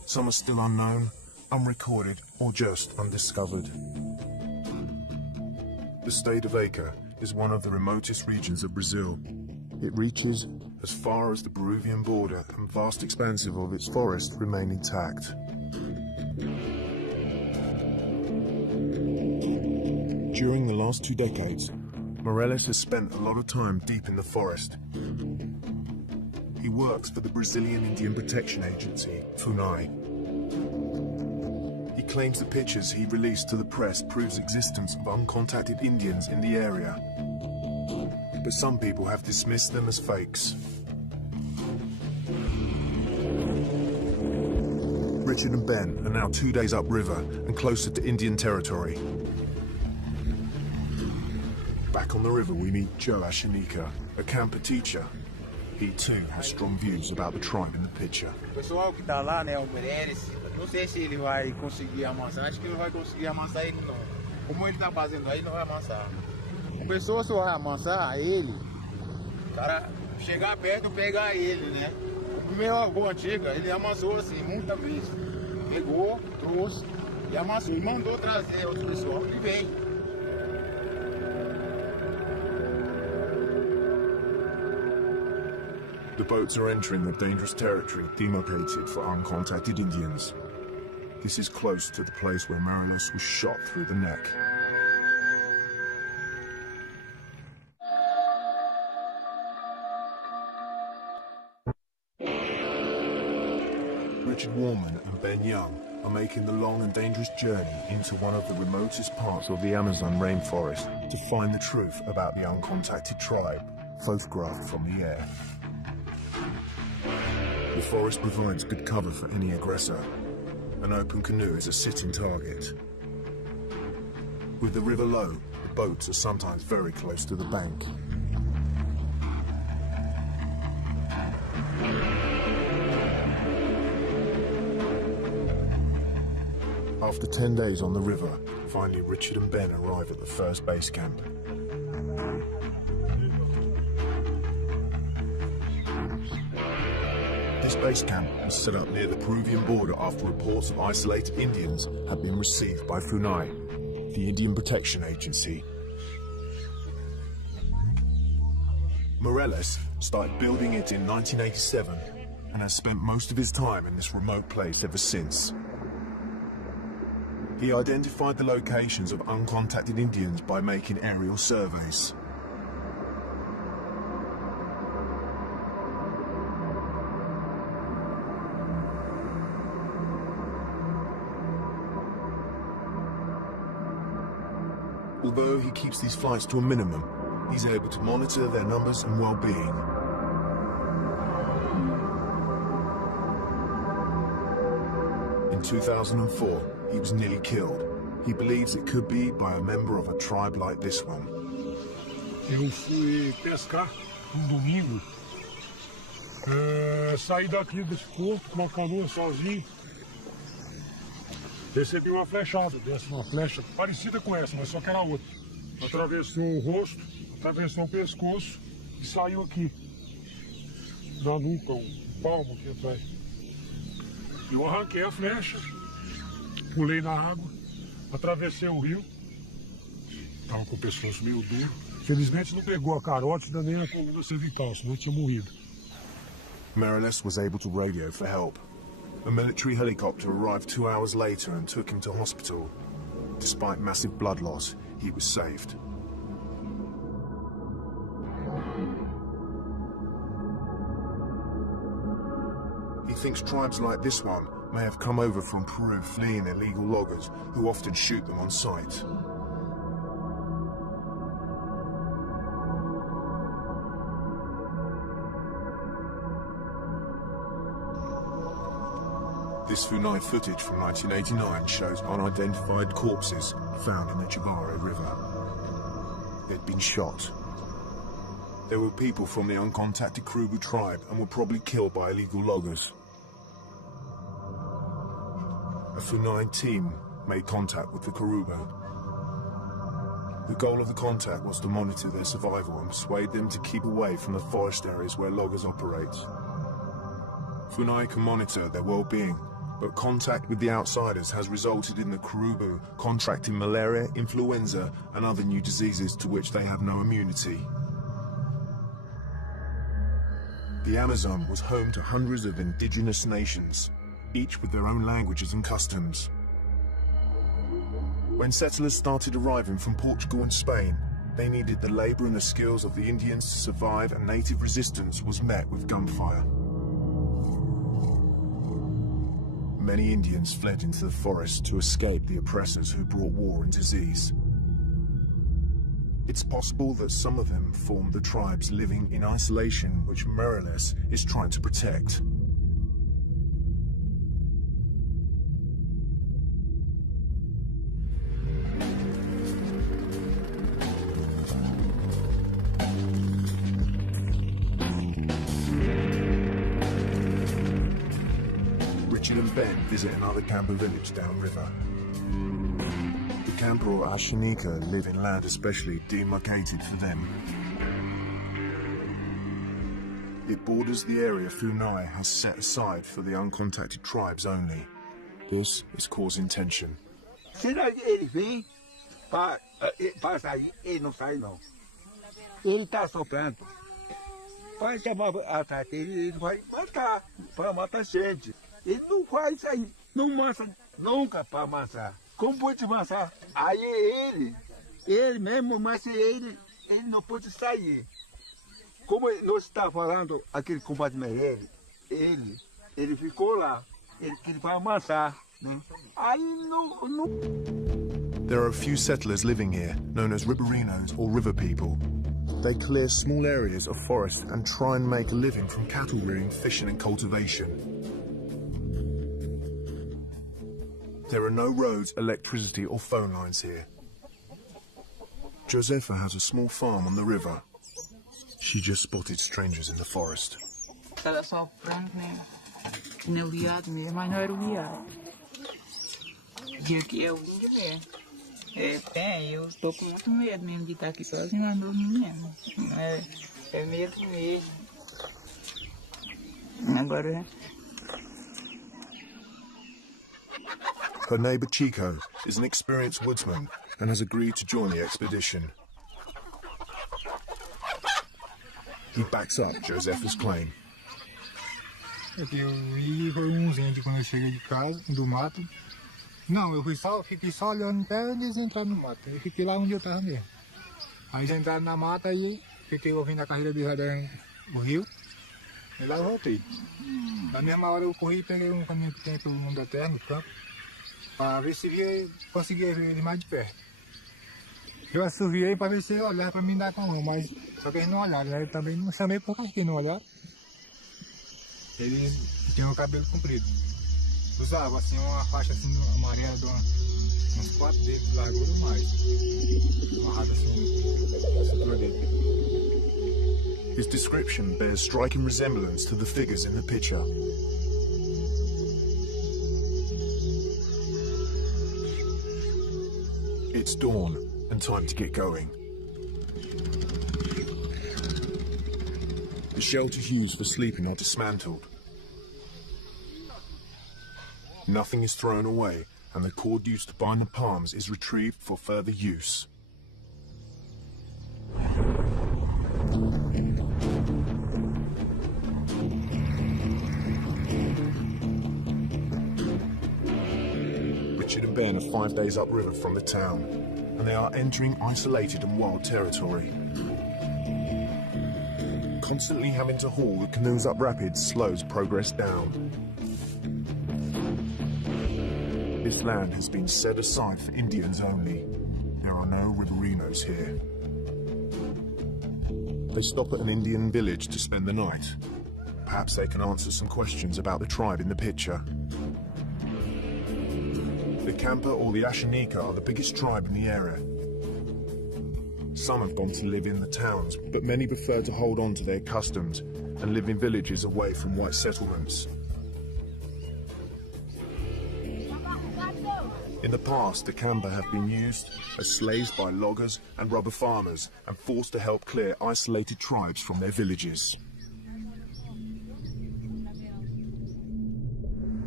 Some are still unknown, unrecorded, or just undiscovered. The state of Acre is one of the remotest regions of Brazil. It reaches as far as the Peruvian border, and vast expanses of its forest remain intact. During the last 2 decades, Morales has spent a lot of time deep in the forest. He works for the Brazilian Indian Protection Agency, FUNAI. He claims the pictures he released to the press proves existence of uncontacted Indians in the area. But some people have dismissed them as fakes. Richard and Ben are now 2 days upriver and closer to Indian territory. Back on the river we meet Joe Ashanika, a camper teacher. He too has strong views about the tribe in the picture. O pessoal que tá lá, né, o Meirelles, não sei se ele vai conseguir amansar, acho que não vai conseguir amansar ele não. Como ele tá fazendo aí, não vai amansar. A pessoa só vai amansar ele, o cara chegar perto e pegar ele, né? O meu avô antigo, ele amansou assim, muita vez. Pegou, trouxe e amassou e mandou trazer outro pessoal que vem. The boats are entering the dangerous territory demarcated for uncontacted Indians. This is close to the place where Morales was shot through the neck. Richard Warman and Ben Young are making the long and dangerous journey into one of the remotest parts of the Amazon rainforest to find the truth about the uncontacted tribe, photographed from the air. The forest provides good cover for any aggressor. An open canoe is a sitting target. With the river low, the boats are sometimes very close to the bank. After 10 days on the river, finally Richard and Ben arrive at the first base camp. This base camp was set up near the Peruvian border after reports of isolated Indians had been received by FUNAI, the Indian Protection Agency. Morales started building it in 1987 and has spent most of his time in this remote place ever since. He identified the locations of uncontacted Indians by making aerial surveys. Although he keeps these flights to a minimum, he's able to monitor their numbers and well-being. In 2004, he was nearly killed. He believes it could be by a member of a tribe like this one. Eu fui pescar domingo. Saí daqui desse porto com uma canoa sozinho. Recebi uma flechada dessa, uma flecha parecida com essa, mas só que era outra. Atravessou o rosto, atravessou o pescoço e saiu aqui. Na nuca, palmo aqui atrás. Eu arranquei a flecha, pulei na água, atravessei o rio. Estava com o pescoço meio duro. Felizmente não pegou a carótida nem a coluna cervical, senão tinha morrido. Morales was able to radio for help. A military helicopter arrived 2 hours later and took him to hospital. Despite massive blood loss, he was saved. He thinks tribes like this one may have come over from Peru fleeing illegal loggers who often shoot them on sight. This FUNAI footage from 1989 shows unidentified corpses found in the Geechee River. They'd been shot. There were people from the uncontacted Krubu tribe and were probably killed by illegal loggers. A FUNAI team made contact with the Krubu. The goal of the contact was to monitor their survival and persuade them to keep away from the forest areas where loggers operate. FUNAI can monitor their well-being But contact with the outsiders has resulted in the Kurubu contracting malaria, influenza, and other new diseases to which they have no immunity. The Amazon was home to hundreds of indigenous nations, each with their own languages and customs. When settlers started arriving from Portugal and Spain, they needed the labor and the skills of the Indians to survive, and native resistance was met with gunfire. Many Indians fled into the forest to escape the oppressors who brought war and disease. It's possible that some of them formed the tribes living in isolation which Morelos is trying to protect. Richard and Ben visit another Camper village downriver. The Camper or Ashanika live in land especially demarcated for them. It borders the area Funai has set aside for the uncontacted tribes only. This is causing tension. Será que ele vem para sair? Ele não sai não. Ele está soprando. Vai chamar a Tati, ele vai matar, para matar gente. Ele não vai sair, não massa nunca para amassar. Como pode amassar? Aí ele mesmo, mas ele não pode sair. Como nós está falando, aquele compadre ele ficou lá, ele vai amassar, né? Aí não. There are a few settlers living here, known as Riberinos or river people. They clear small areas of forest and try and make a living from cattle rearing, fishing and cultivation. There are no roads, electricity or phone lines here. Josefa has a small farm on the river. She just spotted strangers in the forest. Estava só frango, né? No liado mesmo, mas não era o liado. E aqui é o índio mesmo. Eu estou com muito medo mesmo de estar aqui sozinho, não dormindo mesmo. É medo mesmo. Agora... Her neighbour Chico is an experienced woodsman and has agreed to join the expedition. He backs up Josefa's claim. Aqui eu vi foi uns índios quando eu cheguei de casa, do mato. Não, eu fiquei só olhando até eles entraram no mato. Eu fiquei lá onde eu estava mesmo. Aí eles entraram na mata e fiquei ouvindo a carreira deles no rio. E lá eu voltei. Na mesma hora eu corri e peguei um caminho que tem pelo mundo da terra, no campo, para ver se conseguia ver ele mais de perto. Eu assoviei para ver se ele olhava para me dar com a mão, mas só que eles não olharam, né? Eu também não chamei por causa que não olharam. Ele tinha o cabelo comprido. Usava assim uma faixa assim amarela de uns 4 dedos de largura ou mais. Amarrado assim na cintura dele. His description bears striking resemblance to the figures in the picture. It's dawn and time to get going. The shelters used for sleeping are dismantled. Nothing is thrown away, and the cord used to bind the palms is retrieved for further use. Richard and Ben are 5 days upriver from the town, and they are entering isolated and wild territory. Constantly having to haul the canoes up rapids slows progress down. This land has been set aside for Indians only. There are no Riberinos here. They stop at an Indian village to spend the night. Perhaps they can answer some questions about the tribe in the picture. The Camper or the Ashanika are the biggest tribe in the area. Some have gone to live in the towns, but many prefer to hold on to their customs and live in villages away from white settlements. In the past, the Camper have been used as slaves by loggers and rubber farmers and forced to help clear isolated tribes from their villages.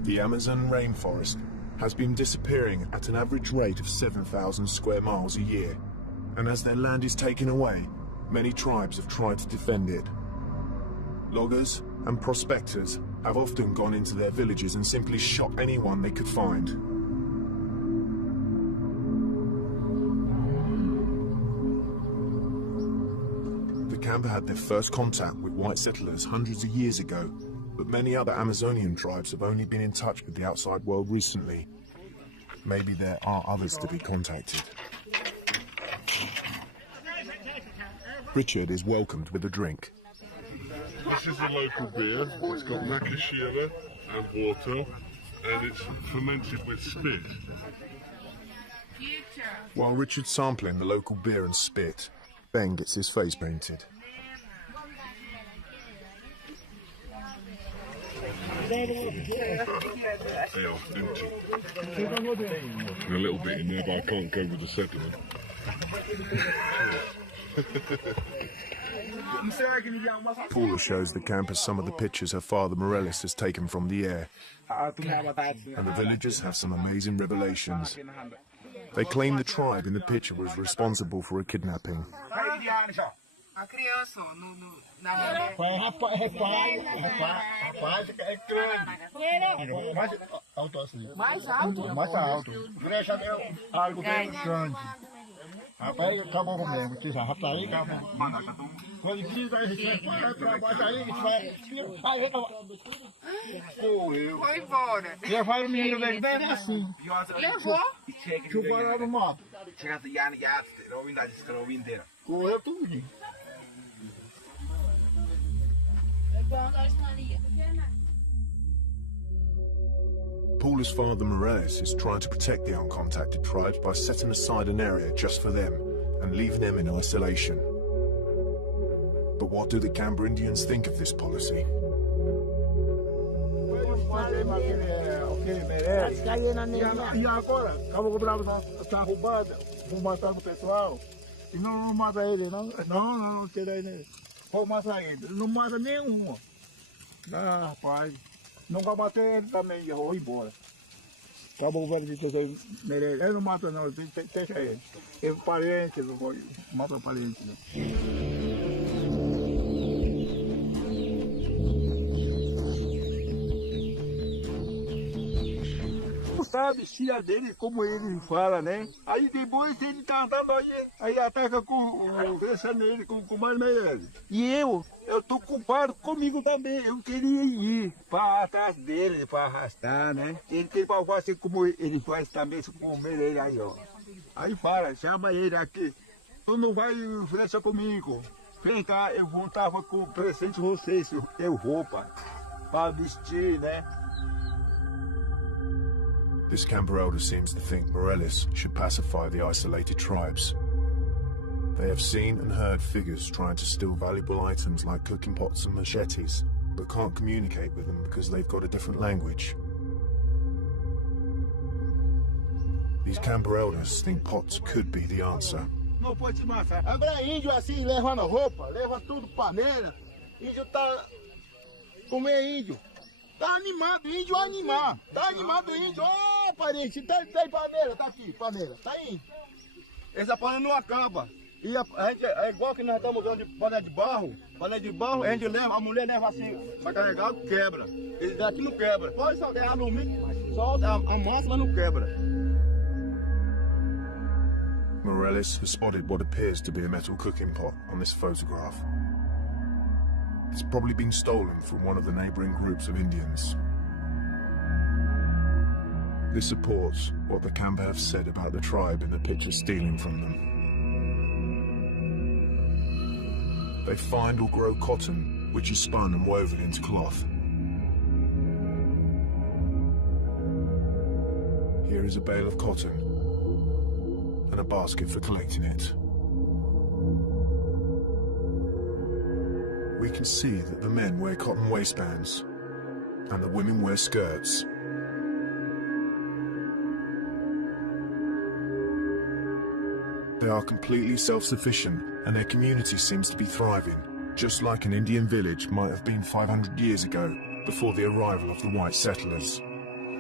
The Amazon rainforest has been disappearing at an average rate of 7,000 square miles a year, and as their land is taken away, many tribes have tried to defend it. Loggers and prospectors have often gone into their villages and simply shot anyone they could find. The Kamba had their first contact with white settlers hundreds of years ago, but many other Amazonian tribes have only been in touch with the outside world recently. Maybe there are others to be contacted. Richard is welcomed with a drink. This is the local beer. It's got macaxeira and water, and it's fermented with spit. While Richard's sampling the local beer and spit, Ben gets his face painted. They often do. And a little bit in there, but I can't go with the sediment. Paula shows the campers some of the pictures her father Morellis has taken from the air, and the villagers have some amazing revelations. They claim the tribe in the picture was responsible for a kidnapping. A criança, Rapaz é grande. Mais alto assim. Mais alto? Mais alto. Brecha é algo bem grande. Rapaz, acabou mesmo. Rapaz, aí acabou. Quando diz aí, a gente vai pra baixo aí, a gente vai. Aí, foi embora. Levaram o menino dele bem assim. Levou? Chuparam no mato. Correu tudo. Paula's father Morales is trying to protect the uncontacted tribes by setting aside an area just for them and leaving them in isolation. But what do the Kamba Indians think of this policy? E agora, Cabo Bravo está roubada, vou matar o pessoal. E não mata ele, não, tira ele. Vou matar ele, não mata nenhuma. Ah, rapaz, não vai bater ele também, eu vou embora. Acabou o velho de todo merece. Ele não mata não, deixa ele. Ele é parente, não vou matar o parente. Não. Sabe, filha dele, como ele fala, né? Aí depois ele tá andando aí ataca com essa nele, com mais Meirelles. E eu tô culpado comigo também. Eu queria ir para atrás dele, para arrastar, né? Ele tem para fazer como ele faz também com o Meirelles aí, ó. Aí fala, chama ele aqui. Tu não vai flecha comigo. Vem cá, eu vou estar com presente vocês, eu roupa, para vestir, né? This Kamba elder seems to think Morellis should pacify the isolated tribes. They have seen and heard figures trying to steal valuable items like cooking pots and machetes, but can't communicate with them because they've got a different language. These Kamba elders think pots could be the answer. Não pode matar. Agora índio assim, levando roupa, leva tudo paneira. Índio tá... Como é índio? Tá animado, índio animar. Tá animado índio. Ó, parente, tá aí paneira, tá aqui, paneira, tá aí. Essa panela não acaba. E a gente, é igual que nós estamos usando de panela de barro. Panela de barro, a gente leva, a mulher leva assim, pra carregar, quebra. Esse daqui não quebra. Pode só derrar no meio, solta a massa, mas não quebra. Morellis has spotted what appears to be a metal cooking pot on this photograph. It's probably been stolen from one of the neighbouring groups of Indians. This supports what the Kamba have said about the tribe in the picture stealing from them. They find or grow cotton, which is spun and woven into cloth. Here is a bale of cotton and a basket for collecting it. We can see that the men wear cotton waistbands and the women wear skirts. They are completely self-sufficient and their community seems to be thriving, just like an Indian village might have been 500 years ago, before the arrival of the white settlers.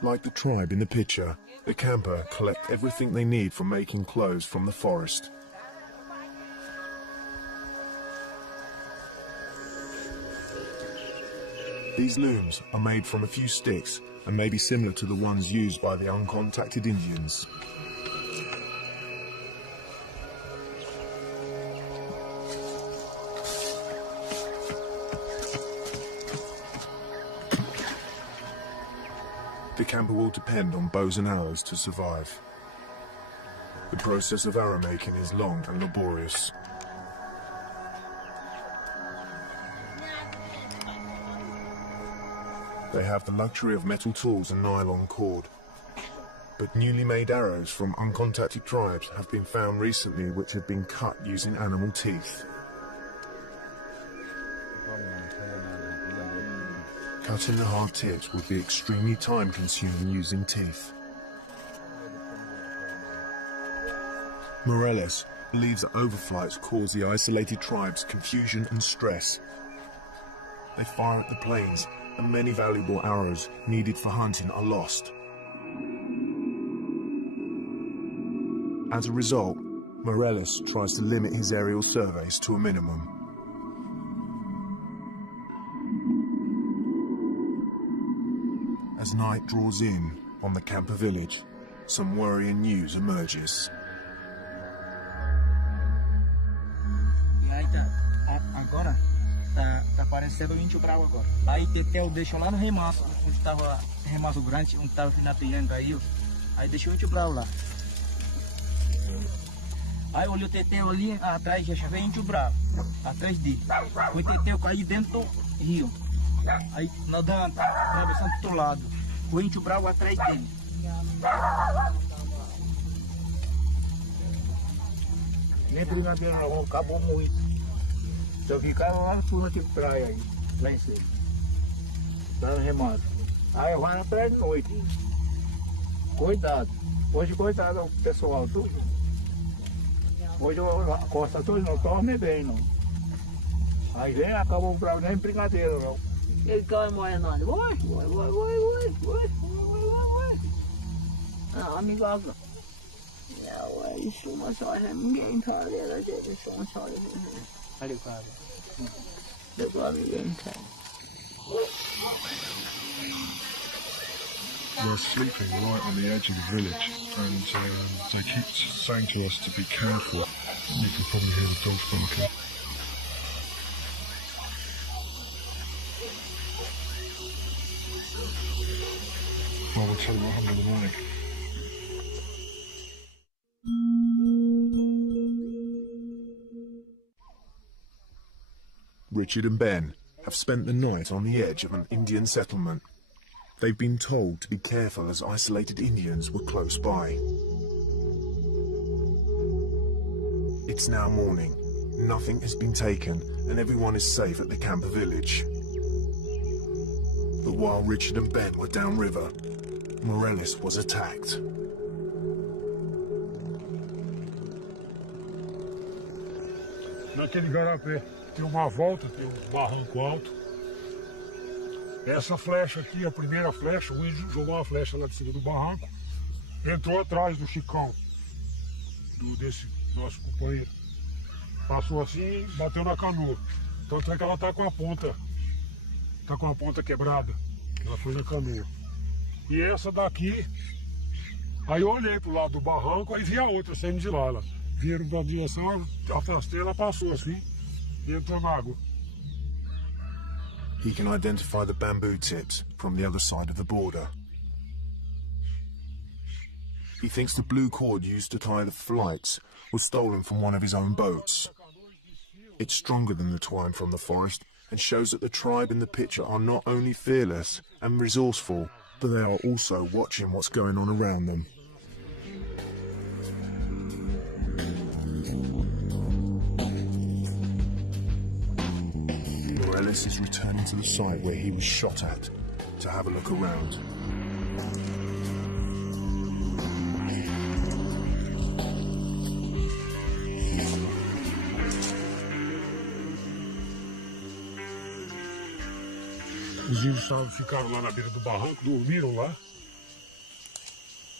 Like the tribe in the picture, the camper collect everything they need for making clothes from the forest. These looms are made from a few sticks and may be similar to the ones used by the uncontacted Indians. The camper will depend on bows and arrows to survive. The process of arrow making is long and laborious. They have the luxury of metal tools and nylon cord. But newly made arrows from uncontacted tribes have been found recently which have been cut using animal teeth. Cutting the hard tips would be extremely time-consuming using teeth. Morales believes that overflights cause the isolated tribes confusion and stress. They fire at the planes, and many valuable arrows needed for hunting are lost. As a result, Morales tries to limit his aerial surveys to a minimum. As night draws in on the camper village, some worrying news emerges. Agora tá parecendo o índio bravo agora. Aí Tetel deixou lá no remaço, onde tava remaço grande, onde tava na piranga aí, ó. Aí deixou o índio bravo lá. Aí olhou o Tetel ali atrás, já veio o índio bravo, atrás dele. O Tetel caiu dentro do rio. Aí nadando, atravessando do outro lado. O índio bravo atrás dele. Nem brincadeira não, acabou muito. Só ficaram lá na tipo praia aí, lá em cima. Lá no remato. Aí vai na praia de noite. Cuidado. Hoje coitado o pessoal tudo. Hoje a costa toda não dorme bem não. Aí vem, acabou o bravo, nem brincadeira não. Ele cai morrendo. Vai. Ah, amigável. É, isso uma só, ninguém tá ali, isso uma só. Adequado. We're sleeping right on the edge of the village, and they keep saying to us to be careful. You can probably hear the dogs barking. Well, we'll tell you what happened in the morning. Richard and Ben have spent the night on the edge of an Indian settlement. They've been told to be careful as isolated Indians were close by. It's now morning. Nothing has been taken and everyone is safe at the camper village. But while Richard and Ben were downriver, Morales was attacked. Naquele garapé tem uma volta, tem um barranco alto. Essa flecha aqui, a primeira flecha, o índio jogou uma flecha lá de cima do barranco, entrou atrás do Chicão, desse nosso companheiro. Passou assim e bateu na canoa. Tanto é que ela tá com a ponta quebrada. Ela foi na canoa. E essa daqui, aí eu olhei pro lado do barranco, aí vi a outra saindo de lá. Ela vieram da direção, afastei, ela passou assim e entrou na água. He can identify the bamboo tips from the other side of the border. He thinks the blue cord used to tie the flights was stolen from one of his own boats. It's stronger than the twine from the forest and shows that the tribe in the picture are not only fearless and resourceful, but they are also watching what's going on around them. Morales is returning to the site where he was shot at to have a look around. Os índios ficaram lá na beira do barranco, dormiram lá.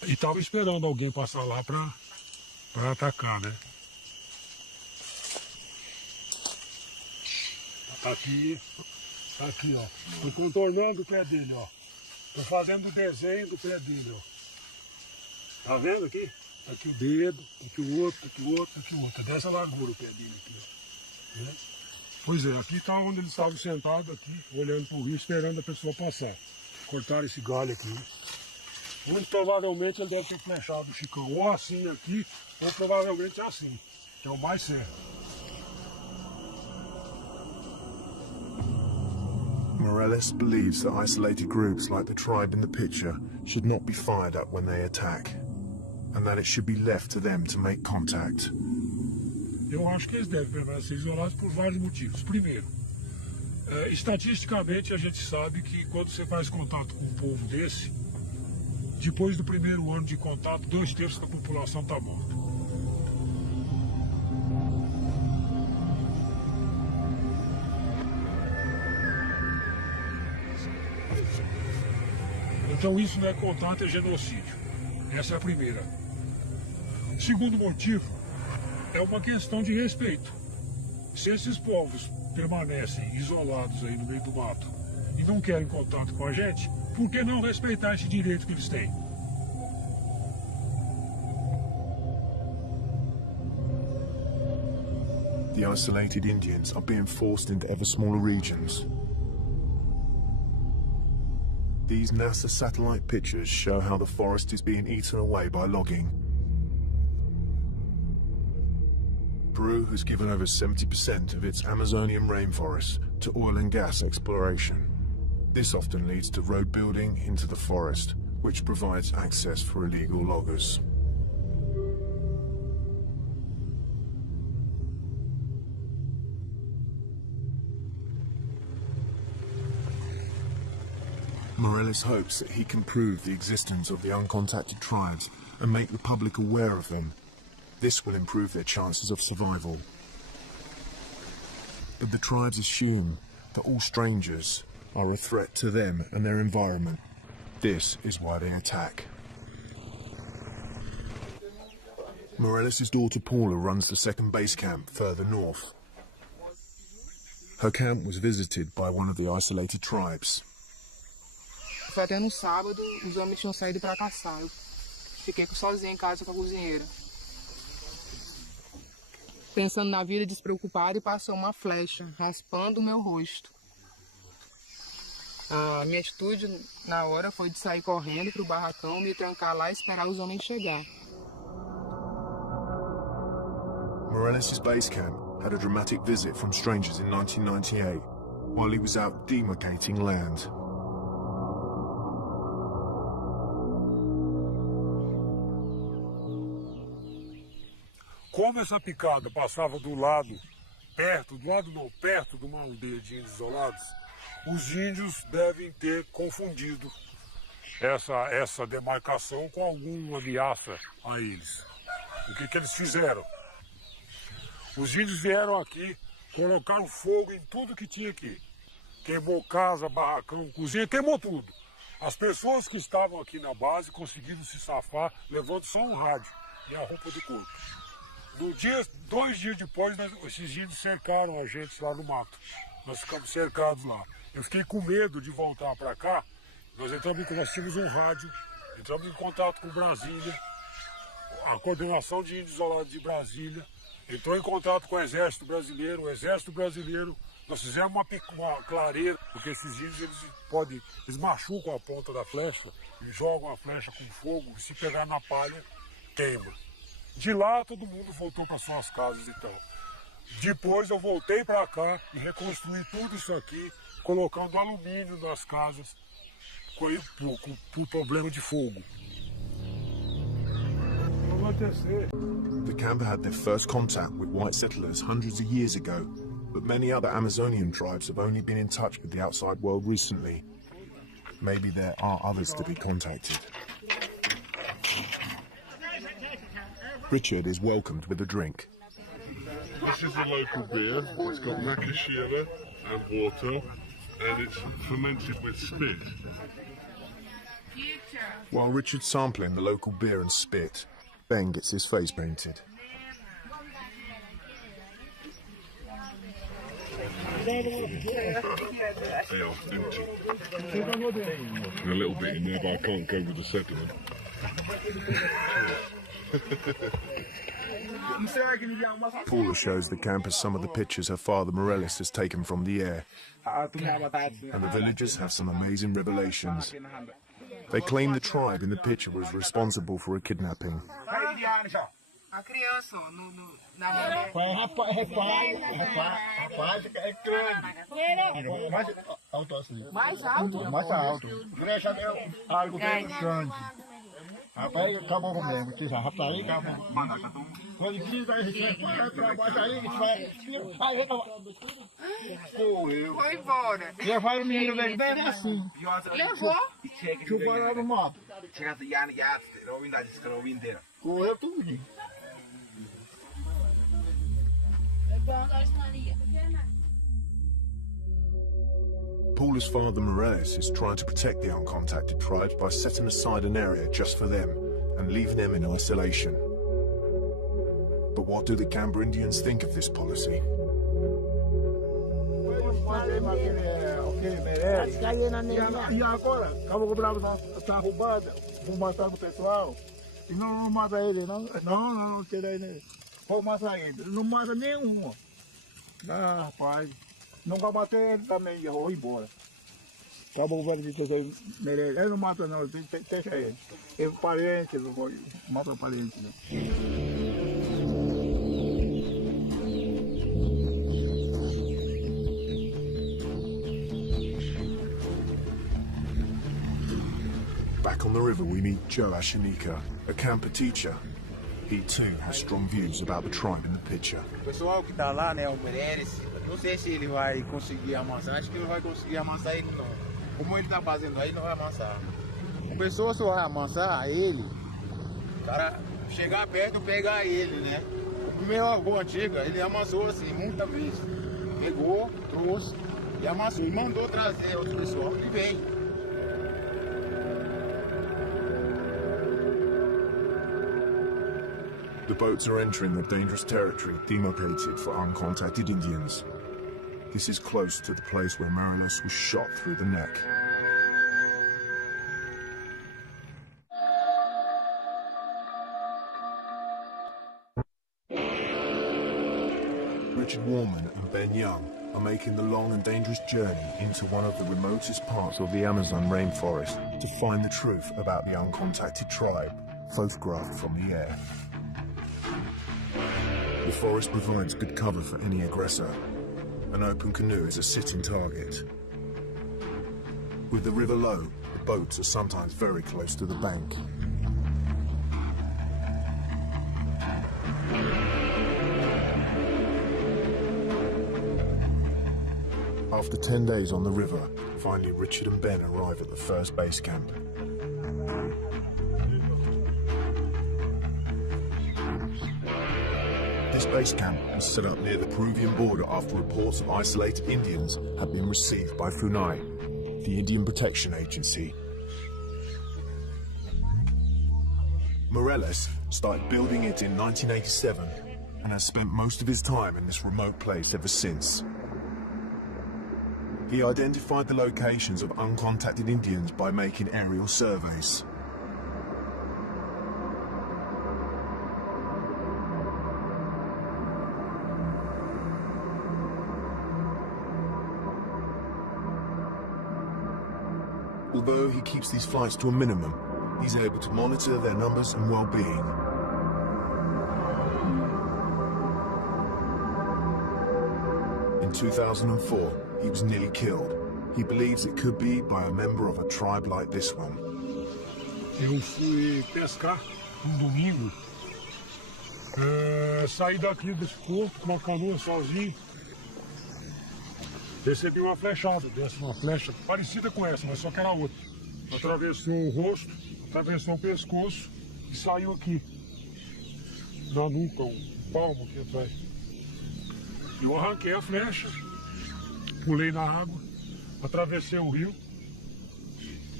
E estava esperando alguém passar lá para atacar, né? Tá aqui, ó. Tô contornando o pé dele, ó. Tô fazendo o desenho do pé dele, ó. Tá vendo aqui? Tá aqui o dedo, tá aqui o outro, tá aqui o outro, tá aqui o outro. É dessa largura o pé dele aqui, ó. Né? Pois é, aqui tá onde ele estava sentado aqui, olhando pro rio, esperando a pessoa passar. Cortaram esse galho aqui. Muito provavelmente ele deve ter flechado o Chicão, ou assim aqui, ou provavelmente assim, que é o mais certo. Morales believes that isolated groups like the tribe in the picture should not be fired at when they attack, and that it should be left to them to make contact. Eu acho que eles devem permanecer isolados por vários motivos. Primeiro, estatisticamente a gente sabe que quando você faz contato com um povo desse, depois do primeiro ano de contato, 2/3 da população está morta. Então isso não é contato, é genocídio. Essa é a primeira. Segundo motivo, é uma questão de respeito. Se esses povos permanecem isolados aí no meio do mato e não querem contato com a gente, por que não respeitar esse direito que eles têm? The isolated Indians are being forced into ever smaller regions. These NASA satellite pictures show how the forest is being eaten away by logging. Peru has given over 70% of its Amazonian rainforest to oil and gas exploration. This often leads to road building into the forest, which provides access for illegal loggers. Morales hopes that he can prove the existence of the uncontacted tribes and make the public aware of them. This will improve their chances of survival. But the tribes assume that all strangers are a threat to them and their environment. This is why they attack. Morales' daughter Paula runs the second base camp further north. Her camp was visited by one of the isolated tribes. Foi até no sábado, os homens tinham saído para caçar. Eu fiquei sozinha em casa com a cozinheira. Pensando na vida, despreocupada, e passou uma flecha, raspando o meu rosto. A minha atitude na hora foi de sair correndo pro barracão, me trancar lá e esperar os homens chegar. Morales' base camp had a dramatic visit from strangers in 1998, while he was out demarcating land. Como essa picada passava do lado perto de uma aldeia de índios isolados, os índios devem ter confundido essa demarcação com alguma ameaça a eles. O que eles fizeram? Os índios vieram aqui, colocaram fogo em tudo que tinha aqui. Queimou casa, barracão, cozinha, queimou tudo. As pessoas que estavam aqui na base conseguiram se safar, levando só um rádio e a roupa do corpo. 2 dias depois, esses índios cercaram a gente lá no mato. Nós ficamos cercados lá. Eu fiquei com medo de voltar para cá. Nós tínhamos um rádio, entramos em contato com Brasília, a coordenação de índios isolados de Brasília, entrou em contato com o Exército Brasileiro, nós fizemos uma clareira, porque esses índios eles machucam a ponta da flecha, e jogam a flecha com fogo, e se pegar na palha, queima. De lá todo mundo voltou para suas casas então. Depois eu voltei para cá e reconstruí tudo isso aqui, colocando alumínio nas casas, por problema de fogo. The camp had their first contact with white settlers hundreds of years ago, but many other Amazonian tribes have only been in touch with the outside world recently. Maybe there are others to be contacted. Richard is welcomed with a drink. This is a local beer. It's got macaxeira and water, and it's fermented with spit. While Richard's sampling the local beer and spit, Ben gets his face painted. Hey, I'm empty. And a little bit in there, but I can't go with the sediment. Paula shows the campers some of the pictures her father Morellis has taken from the air. And the villagers have some amazing revelations. They claim the tribe in the picture was responsible for a kidnapping. A criança, na Rapaz é grande. Mais alto? Mais alto. Brecha deu algo bem grande. Rapaz, acabou mesmo. Rapaz, aí acabou. Quando diz, vai pra baixo aí, vai. Foi embora. Levaram o menino dele bem assim. Levou? Chuparam no mato. Correu tudo. Paula's father Morales is trying to protect the uncontacted tribes by setting aside an area just for them and leaving them in isolation. But what do the Canberra Indians think of this policy? E agora, Cabo Bravo está roubado, vou matar o pessoal. E não mata ele, não. Não tira ele. Vou matar ele. Não mata nenhum. Ah, rapaz. Não vai bater ele também, eu vou embora. Cabo Bravo de você merece. Ele não mata não, deixa ele. Ele é parente, não vou mata parente, não. Back on the river we meet Joe Ashanika, a camper teacher. He too has strong views about the tribe in the picture. O pessoal que tá lá, né, o Meirelles, não sei se ele vai conseguir amansar, acho que ele vai conseguir amansar ele não. Como ele tá fazendo aí, não vai amansar. O pessoal só vai amansar ele, o cara chegar perto e pegar ele, né. O meu avô antigo, ele amansou assim, muita vez. Pegou, trouxe e amansou e mandou trazer outro pessoal que vem. The boats are entering the dangerous territory demarcated for uncontacted Indians. This is close to the place where Morales was shot through the neck. Richard Warman and Ben Young are making the long and dangerous journey into one of the remotest parts of the Amazon rainforest to find the truth about the uncontacted tribe, photographed from the air. The forest provides good cover for any aggressor. An open canoe is a sitting target. With the river low, the boats are sometimes very close to the bank. After 10 days on the river, finally Richard and Ben arrive at the first base camp. This base camp was set up near the Peruvian border after reports of isolated Indians had been received by FUNAI, the Indian Protection Agency. Morales started building it in 1987 and has spent most of his time in this remote place ever since. He identified the locations of uncontacted Indians by making aerial surveys. Although he keeps these flights to a minimum, he's able to monitor their numbers and well-being. In 2004, he was nearly killed. He believes it could be by a member of a tribe like this one. Eu fui pescar domingo. Saí daqui desse porto com uma canoa sozinho. Recebi uma flechada dessa, uma flecha parecida com essa, mas só que era outra. Atravessou o rosto, atravessou o pescoço e saiu aqui. Na nuca, um palmo aqui atrás. Eu arranquei a flecha, pulei na água, atravessei o rio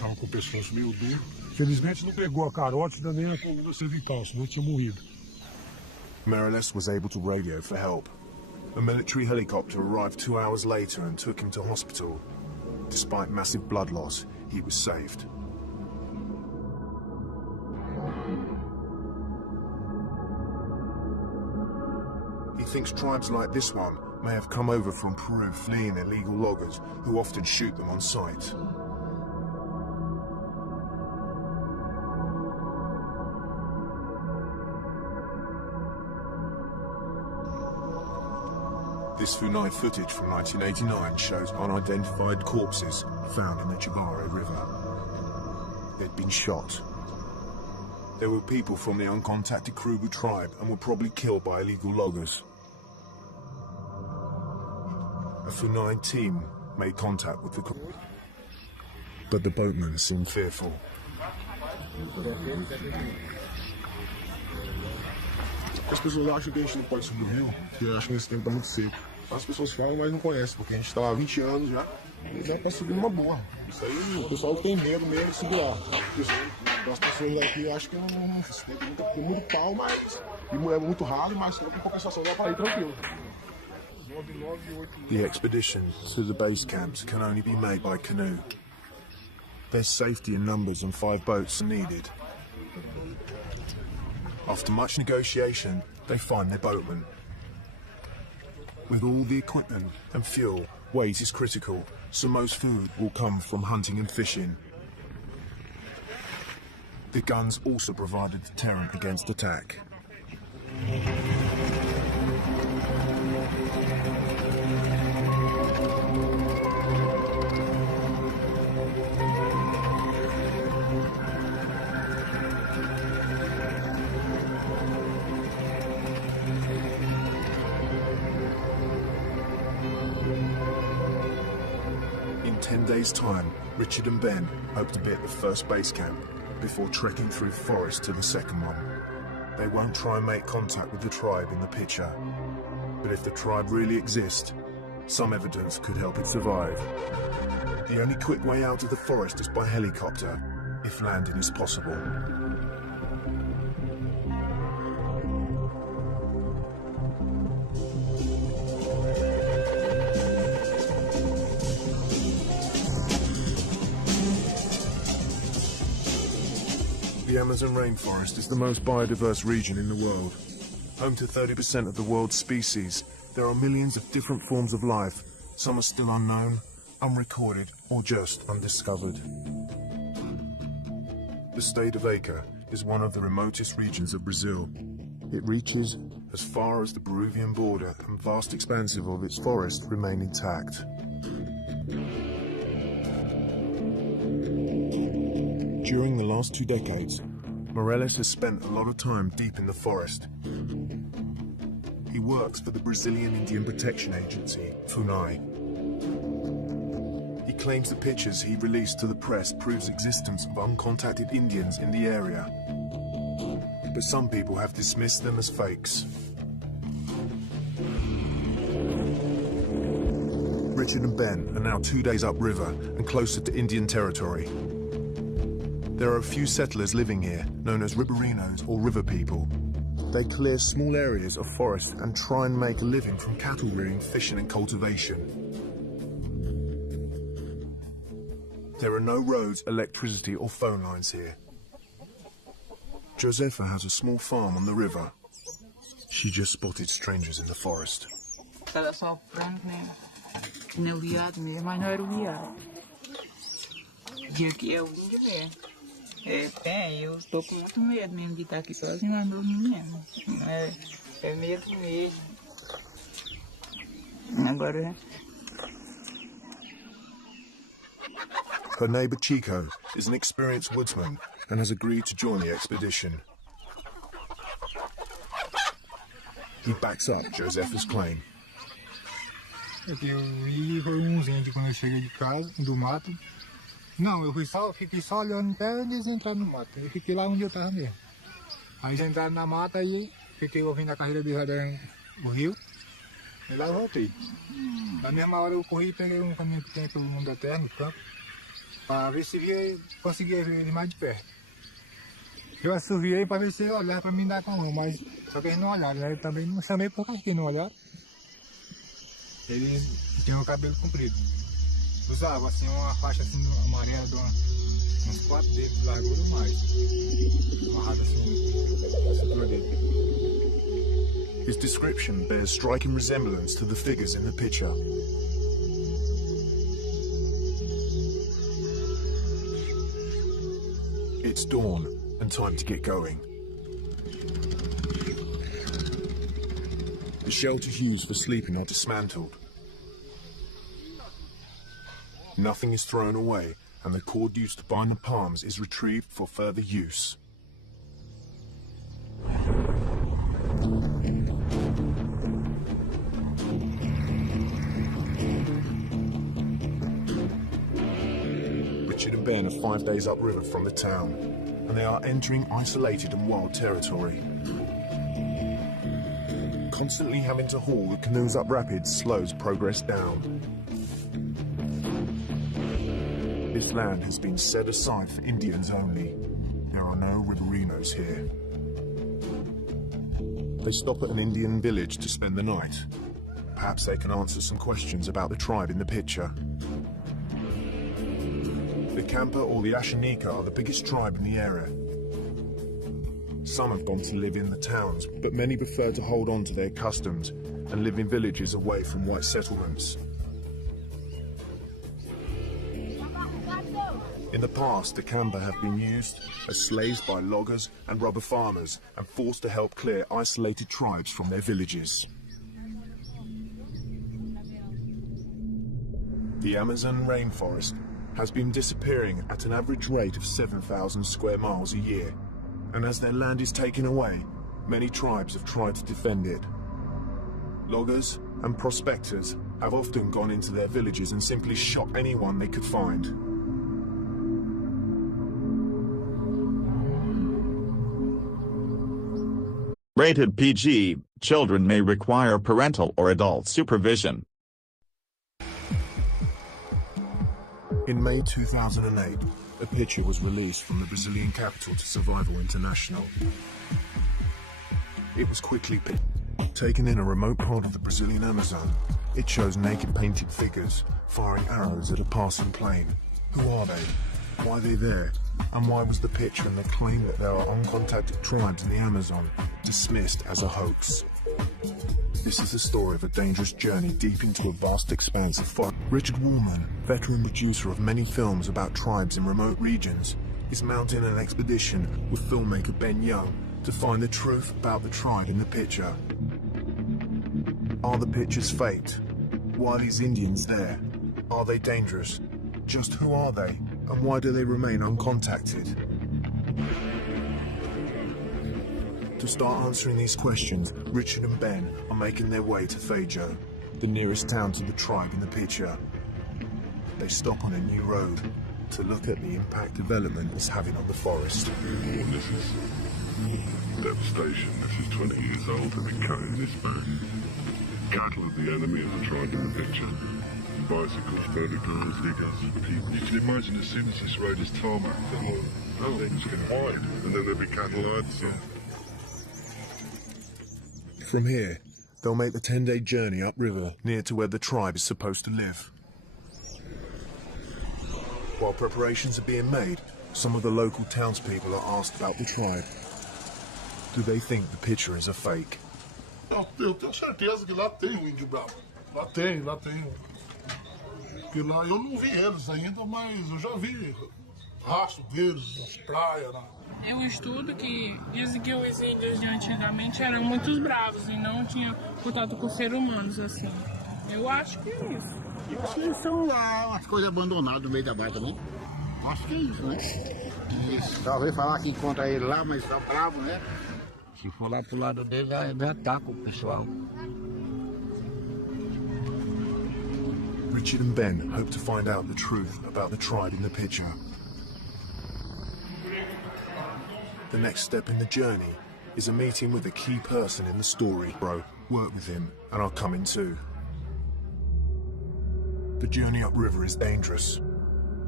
Tava com o pescoço meio duro. Felizmente não pegou a carótida nem a coluna cervical, senão tinha morrido. Morales was able to radio for help. A military helicopter arrived 2 hours later and took him to hospital. Despite massive blood loss, he was saved. He thinks tribes like this one may have come over from Peru fleeing illegal loggers who often shoot them on sight. This Funai footage from 1989 shows unidentified corpses found in the Geechee River. They'd been shot. There were people from the uncontacted Kruger tribe and were probably killed by illegal loggers. A Funai team made contact with the crew, but the boatmen seemed fearful. As pessoas acham que a gente não pode subir no rio, porque acham que esse tempo tá muito seco. As pessoas falam, mas não conhecem, porque a gente tá lá há 20 anos já e dá pra subir numa boa. Isso aí o pessoal tem medo mesmo de subir lá. As pessoas daqui acham que esse tempo tem muito pau, mas é muito ralo, mas só com compensação dá pra ir tranquilo. The expedition to the base camps can only be made by canoe. There's safety in numbers and 5 boats are needed. After much negotiation, they find their boatman. With all the equipment and fuel, weight is critical, so most food will come from hunting and fishing. The guns also provide a deterrent against attack. In 10 days' time, Richard and Ben hope to be at the first base camp before trekking through the forest to the second one. They won't try and make contact with the tribe in the picture, but if the tribe really exists, some evidence could help it survive. The only quick way out of the forest is by helicopter, if landing is possible. The Amazon rainforest is the most biodiverse region in the world. Home to 30% of the world's species, there are millions of different forms of life. Some are still unknown, unrecorded, or just undiscovered. The state of Acre is one of the remotest regions of Brazil. It reaches as far as the Peruvian border, and vast expanses of its forest remain intact. During the last 2 decades, Morales has spent a lot of time deep in the forest. He works for the Brazilian Indian Protection Agency, FUNAI. He claims the pictures he released to the press proves existence of uncontacted Indians in the area. But some people have dismissed them as fakes. Richard and Ben are now 2 days upriver and closer to Indian territory. There are a few settlers living here, known as riverrinos or river people. They clear small areas of forest and try and make a living from cattle rearing, fishing and cultivation. There are no roads, electricity or phone lines here. Josefa has a small farm on the river. She just spotted strangers in the forest. Ela só frango, né? No viado mesmo, mas não era o viado. Geechee é o índio mesmo. Eu tô com muito medo mesmo de estar aqui sozinho andando mesmo. É medo mesmo. Agora. Her neighbor Chico is an experienced woodsman and has agreed to join the expedition. He backs up Josefa's claim. Eu vi foi índios quando eu cheguei de casa, do mato. Não, eu fiquei só olhando até eles entraram no mato. Eu fiquei lá onde eu estava mesmo. Aí eles entraram na mata e fiquei ouvindo a carreira deles no rio. E lá eu voltei. Na mesma hora eu corri e peguei um caminho que tem pelo mundo da terra, no campo. Para ver se conseguia ver ele mais de perto. Eu assoviei para ver se ele olhava para mim dar com a mão, mas só que eles não olharam, né? Eu também não chamei por causa que não olharam. Eles tinham o cabelo comprido. Usava assim uma faixa assim amarela de uns 4 dedos de largura ou mais. Amarrado assim na cintura dele. His description bears striking resemblance to the figures in the picture. It's dawn and time to get going. The shelters used for sleeping are dismantled. Nothing is thrown away, and the cord used to bind the palms is retrieved for further use. Richard and Ben are 5 days upriver from the town, and they are entering isolated and wild territory. Constantly having to haul the canoes up rapids slows progress down. This land has been set aside for Indians only. There are no riverinos here. They stop at an Indian village to spend the night. Perhaps they can answer some questions about the tribe in the picture. The Kampa or the Ashanika are the biggest tribe in the area. Some have gone to live in the towns, but many prefer to hold on to their customs and live in villages away from white settlements. In the past, the Kampa have been used as slaves by loggers and rubber farmers and forced to help clear isolated tribes from their villages. The Amazon rainforest has been disappearing at an average rate of 7,000 square miles a year, and as their land is taken away, many tribes have tried to defend it. Loggers and prospectors have often gone into their villages and simply shot anyone they could find. Rated PG, children may require parental or adult supervision. In May 2008, a picture was released from the Brazilian capital to Survival International. It was quickly taken in a remote part of the Brazilian Amazon. It shows naked painted figures firing arrows at a passing plane. Who are they? Why are they there? And why was the picture and the claim that there are uncontacted tribes in the Amazon dismissed as a hoax? This is the story of a dangerous journey deep into a vast expanse of forest. Richard Woolman, veteran producer of many films about tribes in remote regions, is mounting an expedition with filmmaker Ben Young to find the truth about the tribe in the picture. Are the pictures faked? Why are these Indians there? Are they dangerous? Just who are they? And why do they remain uncontacted? To start answering these questions, Richard and Ben are making their way to Feijó, the nearest town to the tribe in the picture. They stop on a new road to look at the impact development is having on the forest. This is devastation. This is 20 years old and it carries this back. Cattle of the enemy as a tribe in the picture. Bicycles, motor girls, diggers, people. You can imagine as soon as this road is tarmac, things can hide, and then there'll be cattle hides. From here, they'll make the 10-day journey upriver near to where the tribe is supposed to live. While preparations are being made, some of the local townspeople are asked about the tribe. Do they think the picture is a fake? Não, eu tenho certeza que lá tem um índio bravo. Lá tem. Porque lá eu não vi eles ainda, mas eu já vi rastro deles nas praias. Eu estudo que dizem que os índios de antigamente eram muito bravos e não tinham contato com seres humanos assim. Eu acho que é isso. Acho que são lá umas coisas abandonadas no meio da mata também. Acho que é isso, né? Isso. Talvez falar que encontra ele lá, mas tá bravo, né? Se for lá pro lado dele, já ataca o pessoal. Richard and Ben hope to find out the truth about the tribe in the picture. The next step in the journey is a meeting with a key person in the story. Bro, work with him, and I'll come in too. The journey upriver is dangerous.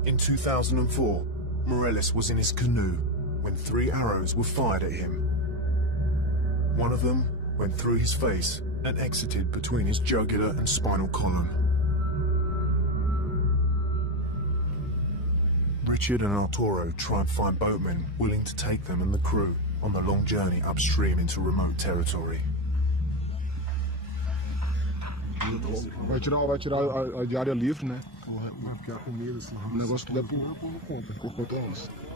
In 2004, Morales was in his canoe when 3 arrows were fired at him. One of them went through his face and exited between his jugular and spinal column. Richard and Arturo tried to find boatmen willing to take them and the crew on the long journey upstream into remote territory. Vai tirar a diária livre, né? Vai ficar com medo, assim. O negócio que dá por conta, corpo até